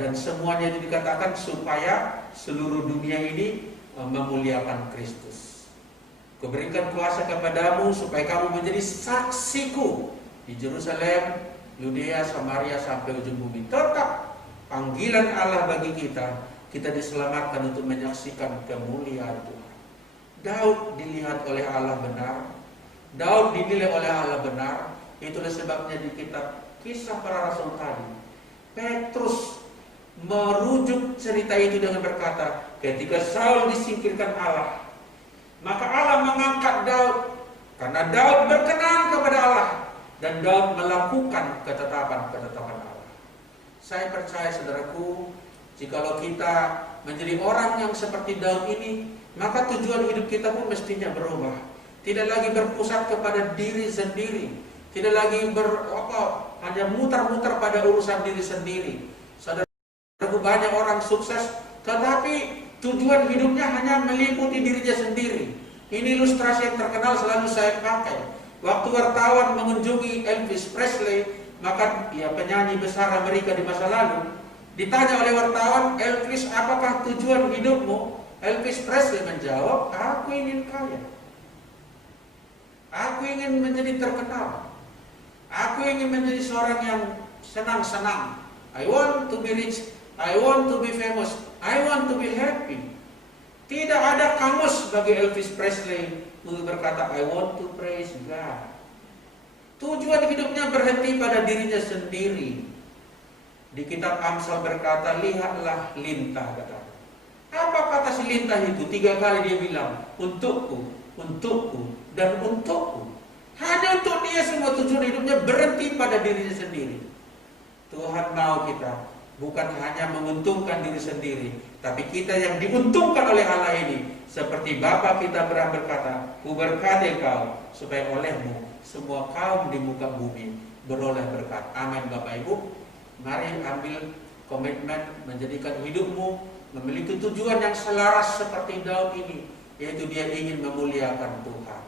dan semuanya itu dikatakan supaya seluruh dunia ini memuliakan Kristus. Kuberikan kuasa kepadamu supaya kamu menjadi saksiku di Yerusalem, Yudea, Samaria sampai ujung bumi. Tetap panggilan Allah bagi kita. Kita diselamatkan untuk menyaksikan kemuliaan Tuhan. Daud dilihat oleh Allah benar. Daud dinilai oleh Allah benar. Itulah sebabnya di kitab Kisah Para Rasul tadi, Petrus merujuk cerita itu dengan berkata, ketika Saul disingkirkan Allah, maka Allah mengangkat Daud karena Daud berkenan kepada Allah dan Daud melakukan ketetapan-ketetapan Allah. Saya percaya, saudaraku, jikalau kita menjadi orang yang seperti Daud ini, maka tujuan hidup kita pun mestinya berubah. Tidak lagi berpusat kepada diri sendiri, tidak lagi hanya mutar-mutar pada urusan diri sendiri. Saudaraku, banyak orang sukses, tetapi tujuan hidupnya hanya meliputi dirinya sendiri. Ini ilustrasi yang terkenal selalu saya pakai. Waktu wartawan mengunjungi Elvis Presley, maka penyanyi besar Amerika di masa lalu, ditanya oleh wartawan, Elvis, apakah tujuan hidupmu? Elvis Presley menjawab, aku ingin kaya. Aku ingin menjadi terkenal. Aku ingin menjadi seorang yang senang-senang. I want to be rich. I want to be famous. I want to be happy. Tidak ada kamus bagi Elvis Presley untuk berkata I want to praise God. Tujuan hidupnya berhenti pada dirinya sendiri. Di kitab Amsal berkata, lihatlah lintah, kata. Apa kata si lintah itu? 3 kali dia bilang, untukku, untukku, dan untukku. Hanya untuk dia semua tujuan hidupnya berhenti pada dirinya sendiri. Tuhan mau kita bukan hanya menguntungkan diri sendiri, tapi kita yang diuntungkan oleh Allah ini. Seperti Bapa kita pernah berkata, ku berkati kau supaya olehmu semua kaum di muka bumi beroleh berkat. Amin Bapak Ibu. Mari ambil komitmen menjadikan hidupmu memiliki tujuan yang selaras seperti Daud ini, yaitu dia ingin memuliakan Tuhan.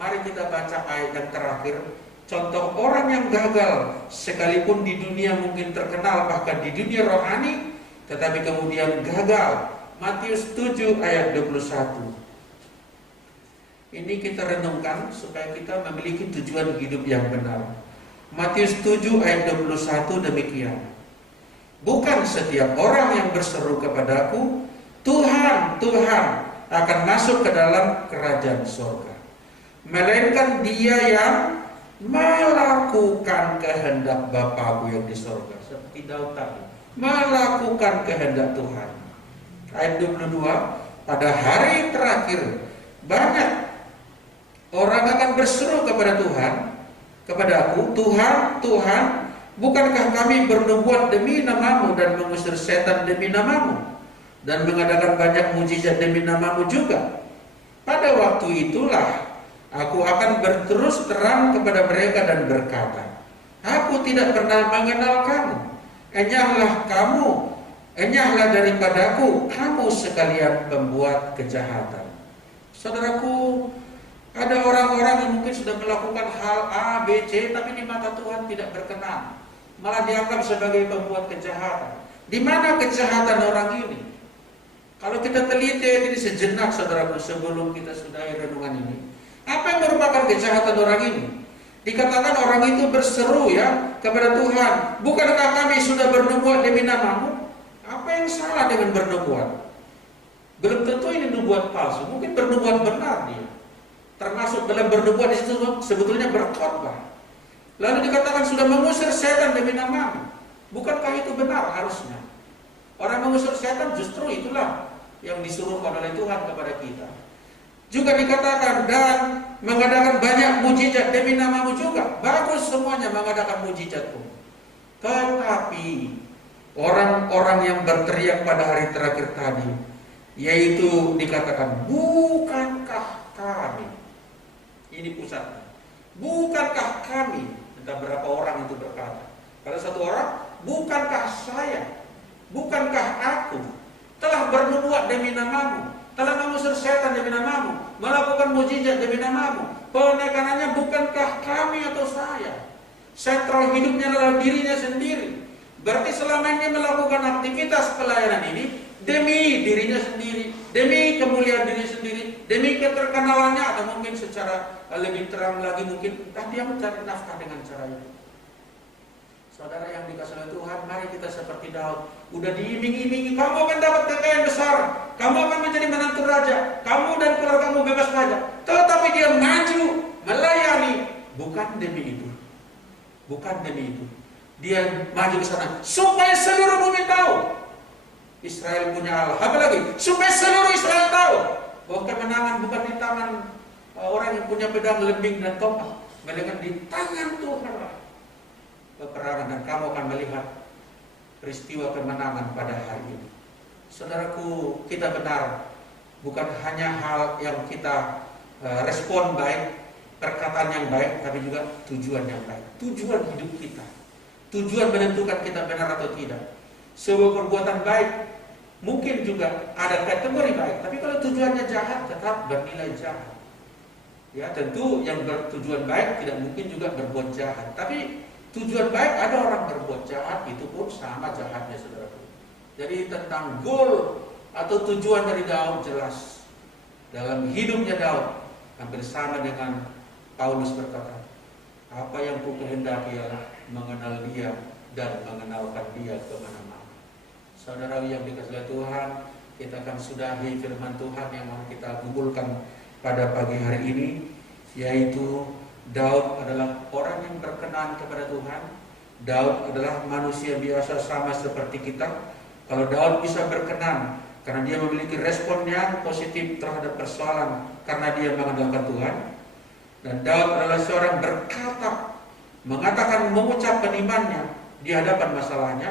Mari kita baca ayat yang terakhir. Contoh orang yang gagal, sekalipun di dunia mungkin terkenal, bahkan di dunia rohani, tetapi kemudian gagal. Matius 7 ayat 21. Ini kita renungkan supaya kita memiliki tujuan hidup yang benar. Matius 7 ayat 21 demikian. Bukan setiap orang yang berseru kepadaku, Tuhan, Tuhan, akan masuk ke dalam kerajaan surga, melainkan dia yang melakukan kehendak Bapakku yang di surga. Seperti Daud tadi, melakukan kehendak Tuhan. Ayat 22, pada hari terakhir banyak orang akan berseru kepada Tuhan, kepadaku, Tuhan, Tuhan, bukankah kami bernubuat demi namamu dan mengusir setan demi namamu dan mengadakan banyak mujizat demi namamu juga? Pada waktu itulah aku akan berterus terang kepada mereka dan berkata, aku tidak pernah mengenal kamu. Enyahlah daripadaku, kamu sekalian pembuat kejahatan. Saudaraku, ada orang-orang yang mungkin sudah melakukan hal A, B, C, tapi di mata Tuhan tidak berkenan, malah dianggap sebagai pembuat kejahatan. Di mana kejahatan orang ini? Kalau kita teliti ini sejenak, saudaraku, sebelum kita sudahi renungan ini, apa yang merupakan kejahatan orang ini? Dikatakan orang itu berseru ya kepada Tuhan, bukankah kami sudah bernubuat demi namamu? Apa yang salah dengan bernubuat? Belum tentu ini nubuat palsu, mungkin bernubuat benar dia. Termasuk dalam bernubuat di situ sebetulnya berkhotbah. Lalu dikatakan sudah mengusir setan demi namamu. Bukankah itu benar harusnya? Orang mengusir setan justru itulah yang disuruhkan oleh Tuhan kepada kita. Juga dikatakan dan mengadakan banyak mujizat demi namamu juga. Bagus semuanya mengadakan mujizat pun. Tetapi orang-orang yang berteriak pada hari terakhir tadi, yaitu dikatakan, bukankah kami, ini pusatnya, bukankah kami, entah berapa orang itu berkata. Pada satu orang, bukankah saya, bukankah aku telah bernubuat demi namamu, telah mengusir setan demi namamu, melakukan mujizat demi namamu. Penekanannya bukankah kami atau saya. Sentral hidupnya adalah dirinya sendiri. Berarti selama ini melakukan aktivitas pelayanan ini demi dirinya sendiri, demi kemuliaan diri sendiri, demi keterkenalannya, atau mungkin secara lebih terang lagi mungkin entah dia mencari nafkah dengan cara itu. Saudara yang dikasihi oleh Tuhan, mari kita seperti Daud. Udah diiming-imingi, kamu akan dapat kekayaan besar, kamu akan menjadi menantu raja, kamu dan keluargamu bebas pajak. Tetapi dia maju melayani bukan demi itu, bukan demi itu. Dia maju ke sana supaya seluruh bumi tahu Israel punya Allah. Apa lagi? Supaya seluruh Israel tahu bahwa kemenangan bukan di tangan orang yang punya pedang, lembing dan tombak, melainkan di tangan Tuhan peperangan. Dan kamu akan melihat peristiwa kemenangan pada hari ini. Saudaraku, kita benar, bukan hanya hal yang kita respon baik, perkataan yang baik, tapi juga tujuan yang baik, tujuan hidup kita. Tujuan menentukan kita benar atau tidak. Sebuah perbuatan baik mungkin juga ada kategori baik, tapi kalau tujuannya jahat tetap bernilai jahat. Ya, tentu yang bertujuan baik tidak mungkin juga berbuat jahat. Tapi tujuan baik, ada orang berbuat jahat, itu pun sama jahatnya, saudaraku. Jadi tentang goal atau tujuan dari Daud jelas. Dalam hidupnya Daud hampir sama dengan Paulus berkata, apa yang ku kehendaki ialah mengenal dia dan mengenalkan dia kemana-mana. Saudara yang dikasihi Tuhan, kita akan sudahi firman Tuhan yang mau kita kumpulkan pada pagi hari ini, yaitu Daud adalah orang yang berkenan kepada Tuhan. Daud adalah manusia biasa sama seperti kita. Kalau Daud bisa berkenan karena dia memiliki respon yang positif terhadap persoalan karena dia mengandalkan Tuhan. Dan Daud adalah seorang berkata, mengatakan, mengucapkan imannya di hadapan masalahnya,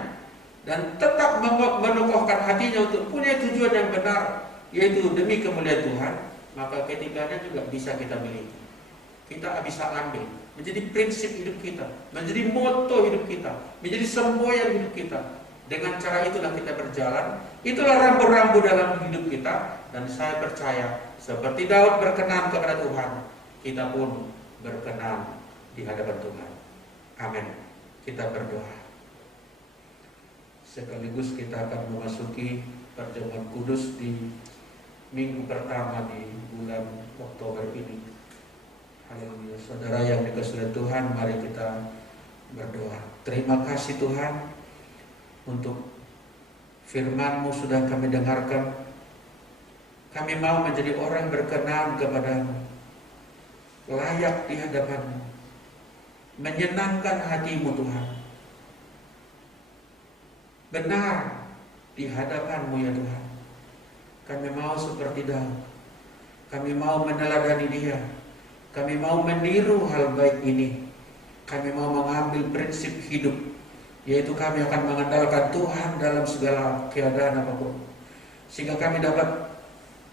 dan tetap mengokohkan hatinya untuk punya tujuan yang benar, yaitu demi kemuliaan Tuhan. Maka ketiganya juga bisa kita miliki. Kita bisa ambil menjadi prinsip hidup kita, menjadi moto hidup kita, menjadi semboyan hidup kita. Dengan cara itulah kita berjalan. Itulah rambu-rambu dalam hidup kita. Dan saya percaya seperti Daud berkenan kepada Tuhan, kita pun berkenan di hadapan Tuhan. Amin. Kita berdoa. Sekaligus kita akan memasuki perjamuan kudus di minggu pertama di bulan Oktober ini. Haleluya. Saudara yang dikasihi Tuhan, mari kita berdoa. Terima kasih Tuhan untuk firman-Mu sudah kami dengarkan. Kami mau menjadi orang berkenan kepada-Mu, layak di hadapan-Mu, menyenangkan hati-Mu Tuhan, benar di hadapan-Mu ya Tuhan. Kami mau seperti Daud. Kami mau meneladani dia. Kami mau meniru hal baik ini. Kami mau mengambil prinsip hidup, yaitu kami akan mengandalkan Tuhan dalam segala keadaan apapun, sehingga kami dapat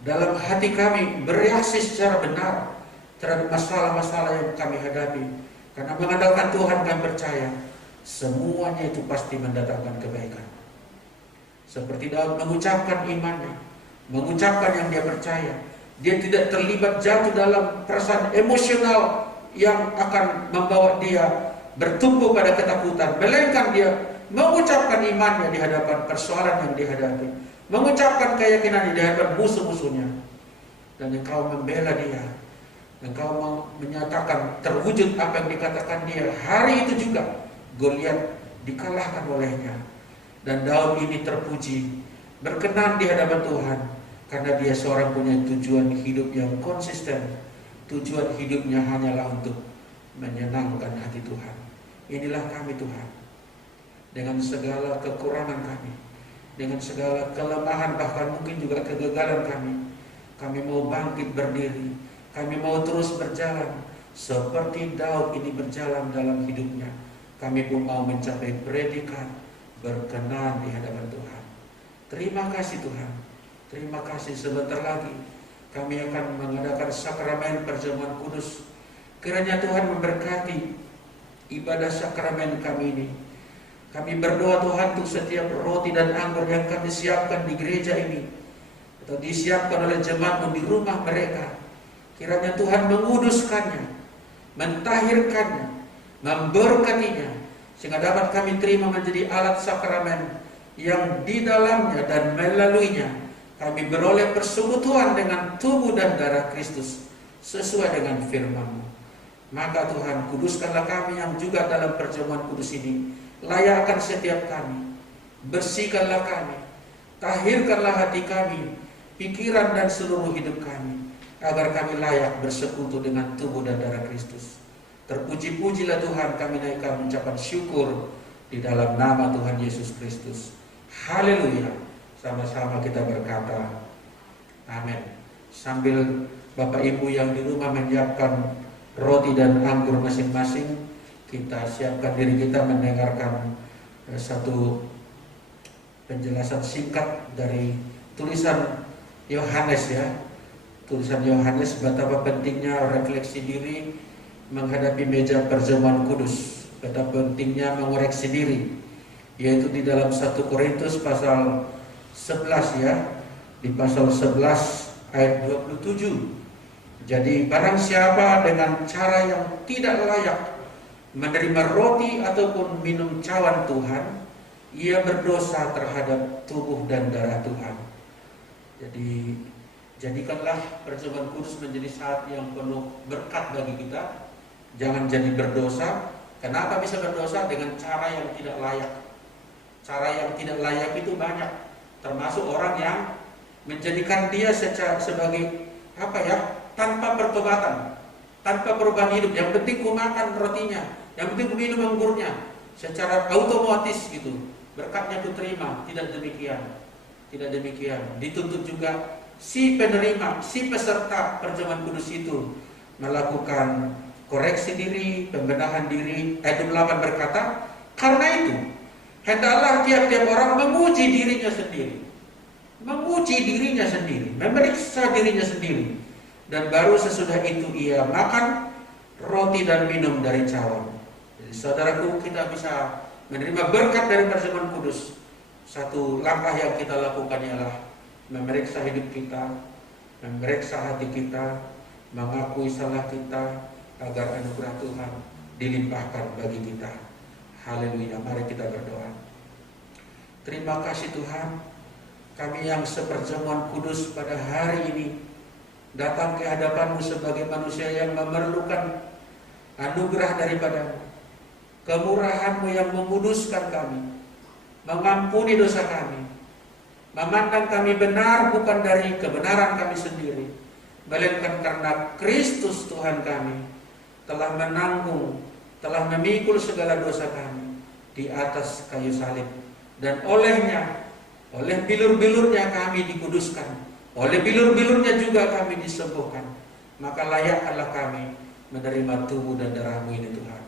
dalam hati kami bereaksi secara benar terhadap masalah-masalah yang kami hadapi. Karena mengandalkan Tuhan, kami percaya semuanya itu pasti mendatangkan kebaikan. Seperti Daud mengucapkan imannya, mengucapkan yang dia percaya. Dia tidak terlibat jatuh dalam perasaan emosional yang akan membawa dia bertumbuh pada ketakutan, melainkan dia mengucapkan imannya di hadapan persoalan yang dihadapi, mengucapkan keyakinannya di hadapan musuh-musuhnya. Dan engkau membela dia, engkau menyatakan terwujud apa yang dikatakan dia. Hari itu juga Goliat dikalahkan olehnya, dan Daud ini terpuji, berkenan di hadapan Tuhan, karena dia seorang punya tujuan hidup yang konsisten. Tujuan hidupnya hanyalah untuk menyenangkan hati Tuhan. Inilah kami Tuhan, dengan segala kekurangan kami, dengan segala kelemahan, bahkan mungkin juga kegagalan kami mau bangkit berdiri. Kami mau terus berjalan seperti Daud ini berjalan dalam hidupnya. Kami pun mau mencapai predikat berkenan di hadapan Tuhan. Terima kasih Tuhan. Terima kasih. Sebentar lagi kami akan mengadakan sakramen perjamuan kudus. Kiranya Tuhan memberkati ibadah sakramen kami ini. Kami berdoa Tuhan untuk setiap roti dan anggur yang kami siapkan di gereja ini, atau disiapkan oleh jemaat-Mu di rumah mereka. Kiranya Tuhan menguduskannya, mentahirkannya, memberkatinya, sehingga dapat kami terima menjadi alat sakramen yang di dalamnya dan melaluinya kami beroleh persekutuan dengan tubuh dan darah Kristus sesuai dengan firman-Mu. Maka Tuhan, kuduskanlah kami yang juga dalam perjamuan kudus ini. Layakkan setiap kami, bersihkanlah kami, tahirkanlah hati kami, pikiran dan seluruh hidup kami, agar kami layak bersekutu dengan tubuh dan darah Kristus. Terpuji-pujilah Tuhan, kami naikkan ucapan syukur di dalam nama Tuhan Yesus Kristus. Haleluya. Sama-sama kita berkata amin. Sambil Bapak Ibu yang di rumah menyiapkan roti dan anggur masing-masing, kita siapkan diri kita mendengarkan satu penjelasan singkat dari tulisan Yohanes ya. Tulisan Yohanes betapa pentingnya refleksi diri menghadapi meja perjamuan kudus, betapa pentingnya mengoreksi diri, yaitu di dalam 1 Korintus pasal 11 ya, di pasal 11 ayat 27. Jadi barang siapa dengan cara yang tidak layak menerima roti ataupun minum cawan Tuhan, ia berdosa terhadap tubuh dan darah Tuhan. Jadi jadikanlah perjamuan kudus menjadi saat yang penuh berkat bagi kita. Jangan jadi berdosa. Kenapa bisa berdosa? Dengan cara yang tidak layak. Cara yang tidak layak itu banyak, termasuk orang yang menjadikan dia sebagai apa ya, tanpa pertobatan, tanpa perubahan hidup. Yang penting ku makan rotinya, yang penting ku minum anggurnya, secara otomatis gitu, berkatnya ku terima. Tidak demikian, tidak demikian. Dituntut juga si penerima, si peserta perjamuan kudus itu melakukan koreksi diri, pembenahan diri. Ayat 28 berkata, karena itu hendaklah tiap-tiap orang menguji dirinya sendiri, memeriksa dirinya sendiri, dan baru sesudah itu ia makan roti dan minum dari cawan. Jadi saudaraku, kita bisa menerima berkat dari perjamuan kudus. Satu langkah yang kita lakukan ialah memeriksa hidup kita, memeriksa hati kita, mengakui salah kita, agar anugerah Tuhan dilimpahkan bagi kita. Haleluya, mari kita berdoa. Terima kasih Tuhan, kami yang seperjamuan kudus pada hari ini datang ke hadapan-Mu sebagai manusia yang memerlukan anugerah daripada-Mu, kemurahan-Mu yang menguduskan kami, mengampuni dosa kami, memandang kami benar bukan dari kebenaran kami sendiri, melainkan karena Kristus Tuhan kami telah menanggung, telah memikul segala dosa kami di atas kayu salib, dan olehnya, oleh bilur-bilurnya kami dikuduskan, oleh bilur-bilurnya juga kami disembuhkan. Maka layaklah kami menerima tubuh dan darah-Mu ini Tuhan.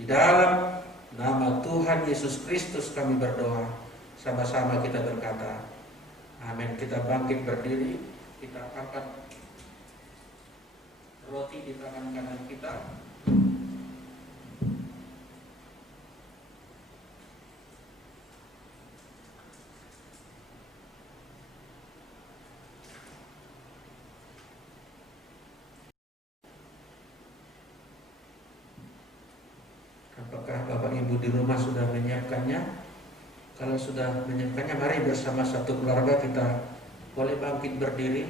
Di dalam nama Tuhan Yesus Kristus kami berdoa. Sama-sama kita berkata amin. Kita bangkit berdiri, kita angkat roti di tangan kanan kita. Apakah Bapak Ibu di rumah sudah menyiapkannya? Kalau sudah menyiapkannya, mari bersama satu keluarga kita boleh bangkit berdiri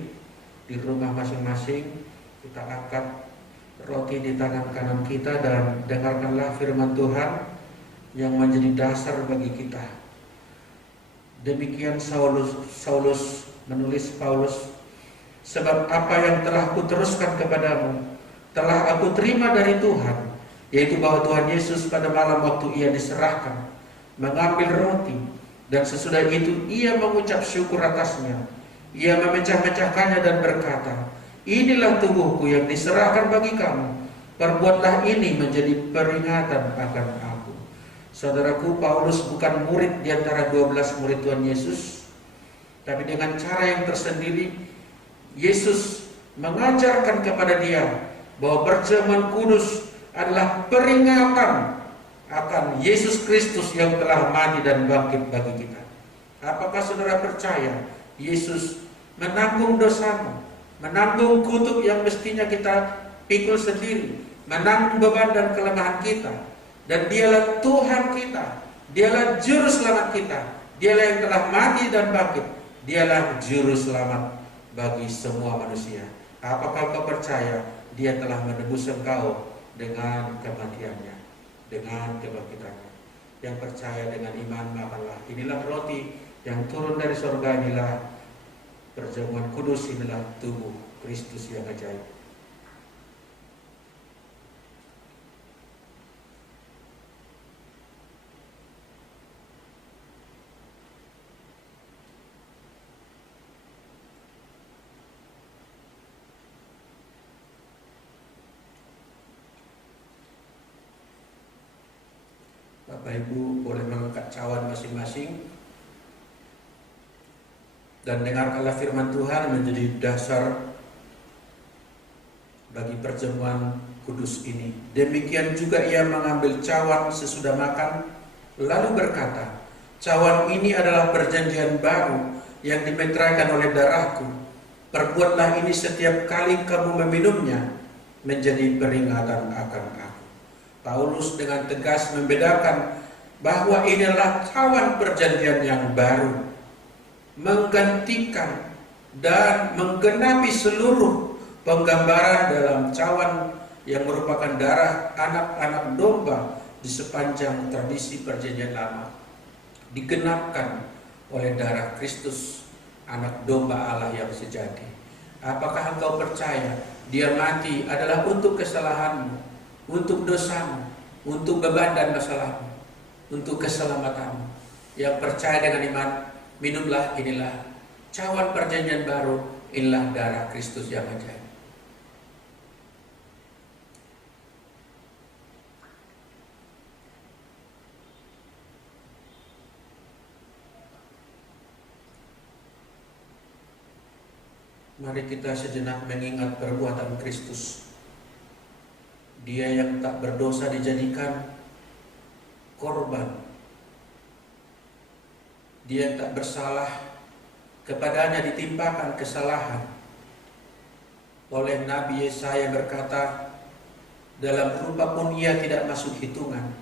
di rumah masing-masing. Kita angkat roti di tangan kanan kita dan dengarkanlah firman Tuhan yang menjadi dasar bagi kita. Demikian Saulus menulis Paulus, sebab apa yang telah kuteruskan kepadamu telah aku terima dari Tuhan, yaitu bahwa Tuhan Yesus pada malam waktu ia diserahkan mengambil roti, dan sesudah itu ia mengucap syukur atasnya, ia memecah-mecahkannya dan berkata, inilah tubuhku yang diserahkan bagi kamu, perbuatlah ini menjadi peringatan akan aku. Saudaraku, Paulus bukan murid di antara 12 murid Tuhan Yesus, tapi dengan cara yang tersendiri Yesus mengajarkan kepada dia bahwa perjamuan kudus adalah peringatan akan Yesus Kristus yang telah mati dan bangkit bagi kita. Apakah saudara percaya Yesus menanggung dosamu, menanggung kutuk yang mestinya kita pikul sendiri, menanggung beban dan kelemahan kita, dan dialah Tuhan kita, dialah juru selamat kita, dialah yang telah mati dan bangkit, dialah juru selamat bagi semua manusia. Apakah kau percaya dia telah menebus engkau dengan kematiannya, dengan kebangkitannya? Yang percaya dengan iman makanlah. Inilah roti yang turun dari surga, inilah perjamuan kudus, inilah tubuh Kristus yang ajaib. Bapak Ibu boleh mengangkat cawan masing-masing dan dengarkanlah firman Tuhan menjadi dasar bagi perjamuan kudus ini. Demikian juga ia mengambil cawan sesudah makan, lalu berkata, cawan ini adalah perjanjian baru yang dimeteraikan oleh darahku. Perbuatlah ini setiap kali kamu meminumnya menjadi peringatan akan aku. Paulus dengan tegas membedakan bahwa inilah cawan perjanjian yang baru, menggantikan dan menggenapi seluruh penggambaran dalam cawan yang merupakan darah anak-anak domba di sepanjang tradisi perjanjian lama. digenapkan oleh darah Kristus, anak domba Allah yang sejati. Apakah engkau percaya dia mati adalah untuk kesalahanmu, untuk dosamu, untuk beban dan masalahmu, untuk keselamatanmu? Yang percaya dengan iman, minumlah, inilah cawan perjanjian baru, inilah darah Kristus yang ajaib. Mari kita sejenak mengingat perbuatan Kristus. Dia yang tak berdosa dijadikan korban. Dia yang tak bersalah, kepadanya ditimpakan kesalahan. Oleh Nabi Yesaya berkata, dalam rupa pun ia tidak masuk hitungan,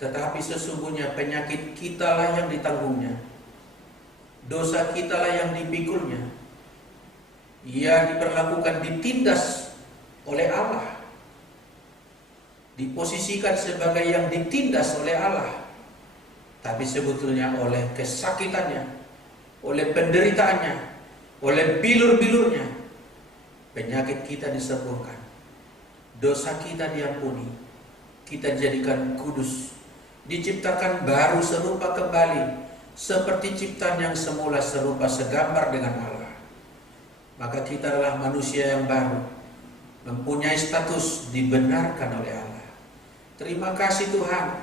tetapi sesungguhnya penyakit kitalah yang ditanggungnya, dosa kitalah yang dipikulnya. Ia diperlakukan, ditindas oleh Allah, diposisikan sebagai yang ditindas oleh Allah, tapi sebetulnya oleh kesakitannya, oleh penderitaannya, oleh bilur-bilurnya, penyakit kita disembuhkan, dosa kita diampuni, kita dijadikan kudus, diciptakan baru serupa kembali, seperti ciptaan yang semula serupa segambar dengan Allah. Maka kita adalah manusia yang baru, mempunyai status dibenarkan oleh Allah. Terima kasih Tuhan,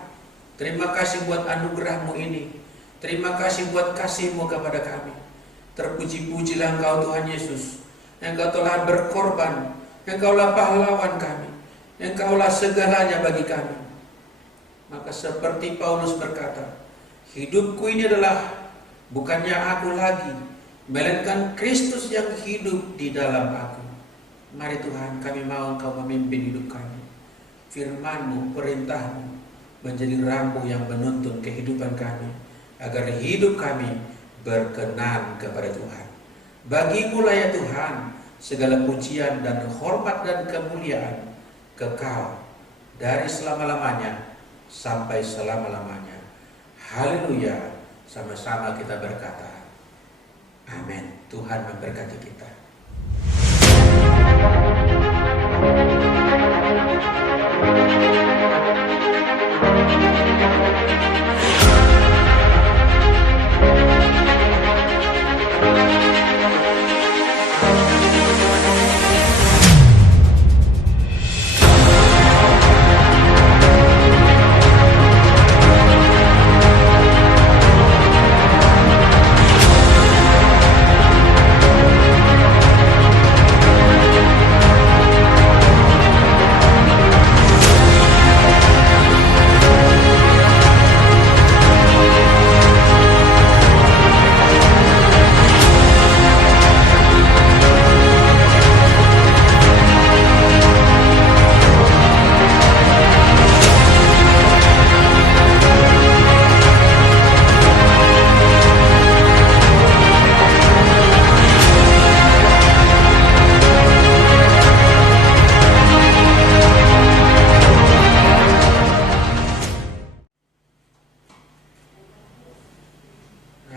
terima kasih buat anugerah-Mu ini, terima kasih buat kasih-Mu kepada kami. Terpuji-pujilah Engkau Tuhan Yesus, Engkau telah berkorban, Engkaulah pahlawan kami, Engkaulah segalanya bagi kami. Maka seperti Paulus berkata, hidupku ini adalah bukannya aku lagi, melainkan Kristus yang hidup di dalam aku. Mari Tuhan, kami mau Engkau memimpin hidup kami. Firman-Mu, perintah-Mu menjadi rambu yang menuntun kehidupan kami, agar hidup kami berkenan kepada Tuhan. Bagi-Mu lah ya Tuhan segala pujian dan hormat dan kemuliaan kekal dari selama-lamanya sampai selama-lamanya. Haleluya. Sama-sama kita berkata, amin. Tuhan memberkati kita.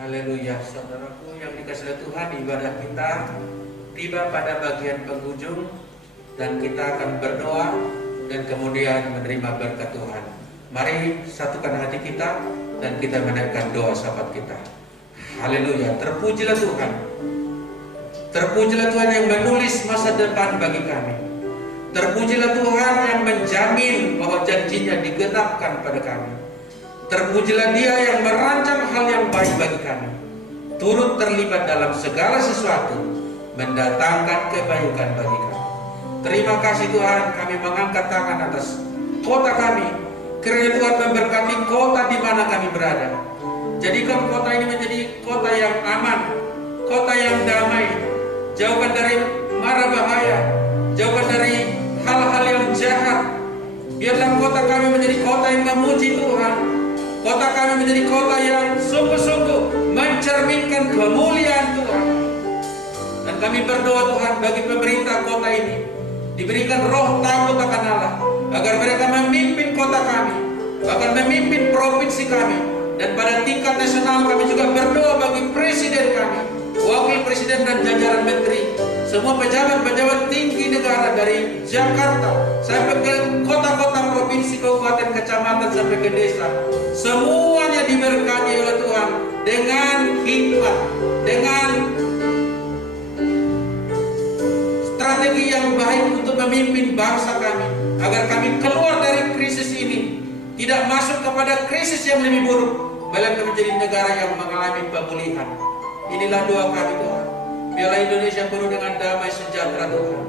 Haleluya, saudaraku yang dikasihi Tuhan, ibadah kita tiba pada bagian penghujung dan kita akan berdoa dan kemudian menerima berkat Tuhan. Mari satukan hati kita dan kita menaikkan doa syafaat kita. Haleluya, terpujilah Tuhan. Terpujilah Tuhan yang menulis masa depan bagi kami. Terpujilah Tuhan yang menjamin bahwa janjinya digenapkan pada kami. Terpujilah Dia yang merancang hal yang baik bagi kami, turut terlibat dalam segala sesuatu, mendatangkan kebaikan bagi kami. Terima kasih Tuhan, kami mengangkat tangan atas kota kami. Kiranya Tuhan memberkati kota di mana kami berada. Jadikan kota ini menjadi kota yang aman, kota yang damai. Jauhkan dari mara bahaya, jauhkan dari hal-hal yang jahat. Biarlah kota kami menjadi kota yang memuji Tuhan. Kota kami menjadi kota yang sungguh-sungguh mencerminkan kemuliaan Tuhan. Dan kami berdoa Tuhan bagi pemerintah kota ini, diberikan roh takut akan Allah, agar mereka memimpin kota kami, agar memimpin provinsi kami Dan pada tingkat nasional kami juga berdoa bagi presiden kami, wakil presiden dan jajaran menteri, semua pejabat-pejabat tinggi negara dari Jakarta sampai ke kota-kota provinsi, kabupaten, kecamatan sampai ke desa. Semuanya diberkati oleh Tuhan dengan hikmat, dengan strategi yang baik untuk memimpin bangsa kami, agar kami keluar dari krisis ini, tidak masuk kepada krisis yang lebih buruk, melainkan menjadi negara yang mengalami pemulihan. Inilah doa kami, Tuhan. Biarlah Indonesia penuh dengan damai sejahtera, Tuhan.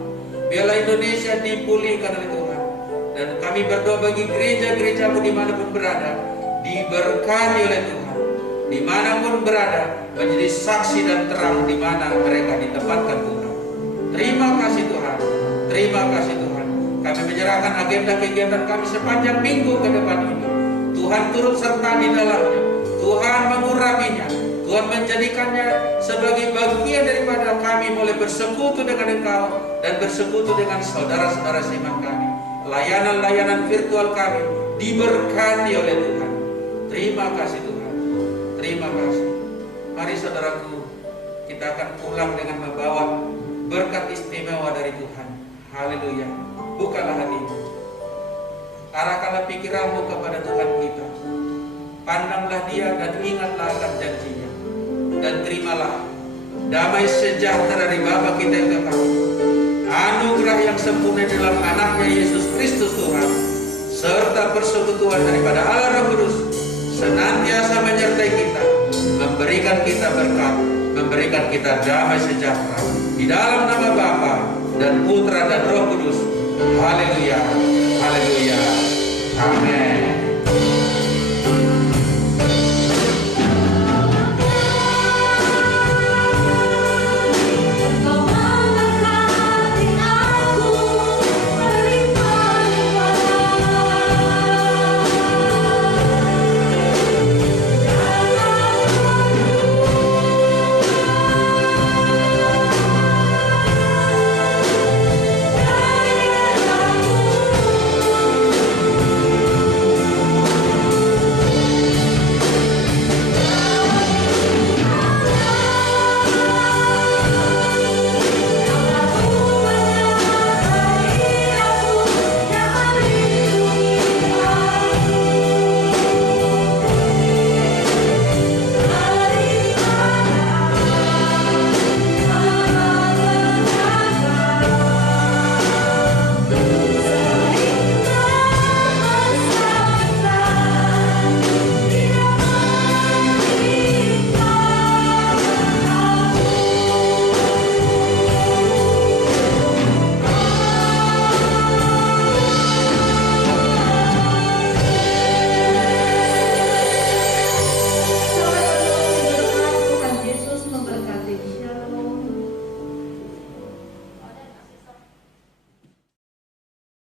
Biarlah Indonesia dipulihkan oleh Tuhan. Dan kami berdoa bagi gereja-gerejamu dimanapun berada, diberkati oleh Tuhan. Dimanapun berada, menjadi saksi dan terang di mana mereka ditempatkan, Tuhan. Terima kasih, Tuhan. Terima kasih, Tuhan. Kami menyerahkan agenda kegiatan kami sepanjang minggu ke depan ini. Tuhan turut serta di dalamnya. Tuhan mengurapinya. Tuhan menjadikannya sebagai bagian daripada kami mulai bersekutu dengan Engkau dan bersekutu dengan saudara-saudara seiman kami. Layanan-layanan virtual kami diberkati oleh Tuhan. Terima kasih, Tuhan. Terima kasih. Mari saudaraku, kita akan pulang dengan membawa berkat istimewa dari Tuhan. Haleluya. Bukalah hatimu. Arahkanlah pikiranmu kepada Tuhan kita. Pandanglah Dia dan ingatlah akan janjinya. Dan terimalah damai sejahtera dari Bapa kita yang kekal, anugerah yang sempurna dalam anaknya Yesus Kristus Tuhan, serta persekutuan daripada Allah Roh Kudus senantiasa menyertai kita, memberikan kita berkat, memberikan kita damai sejahtera di dalam nama Bapa dan Putra dan Roh Kudus. Haleluya, haleluya, amin.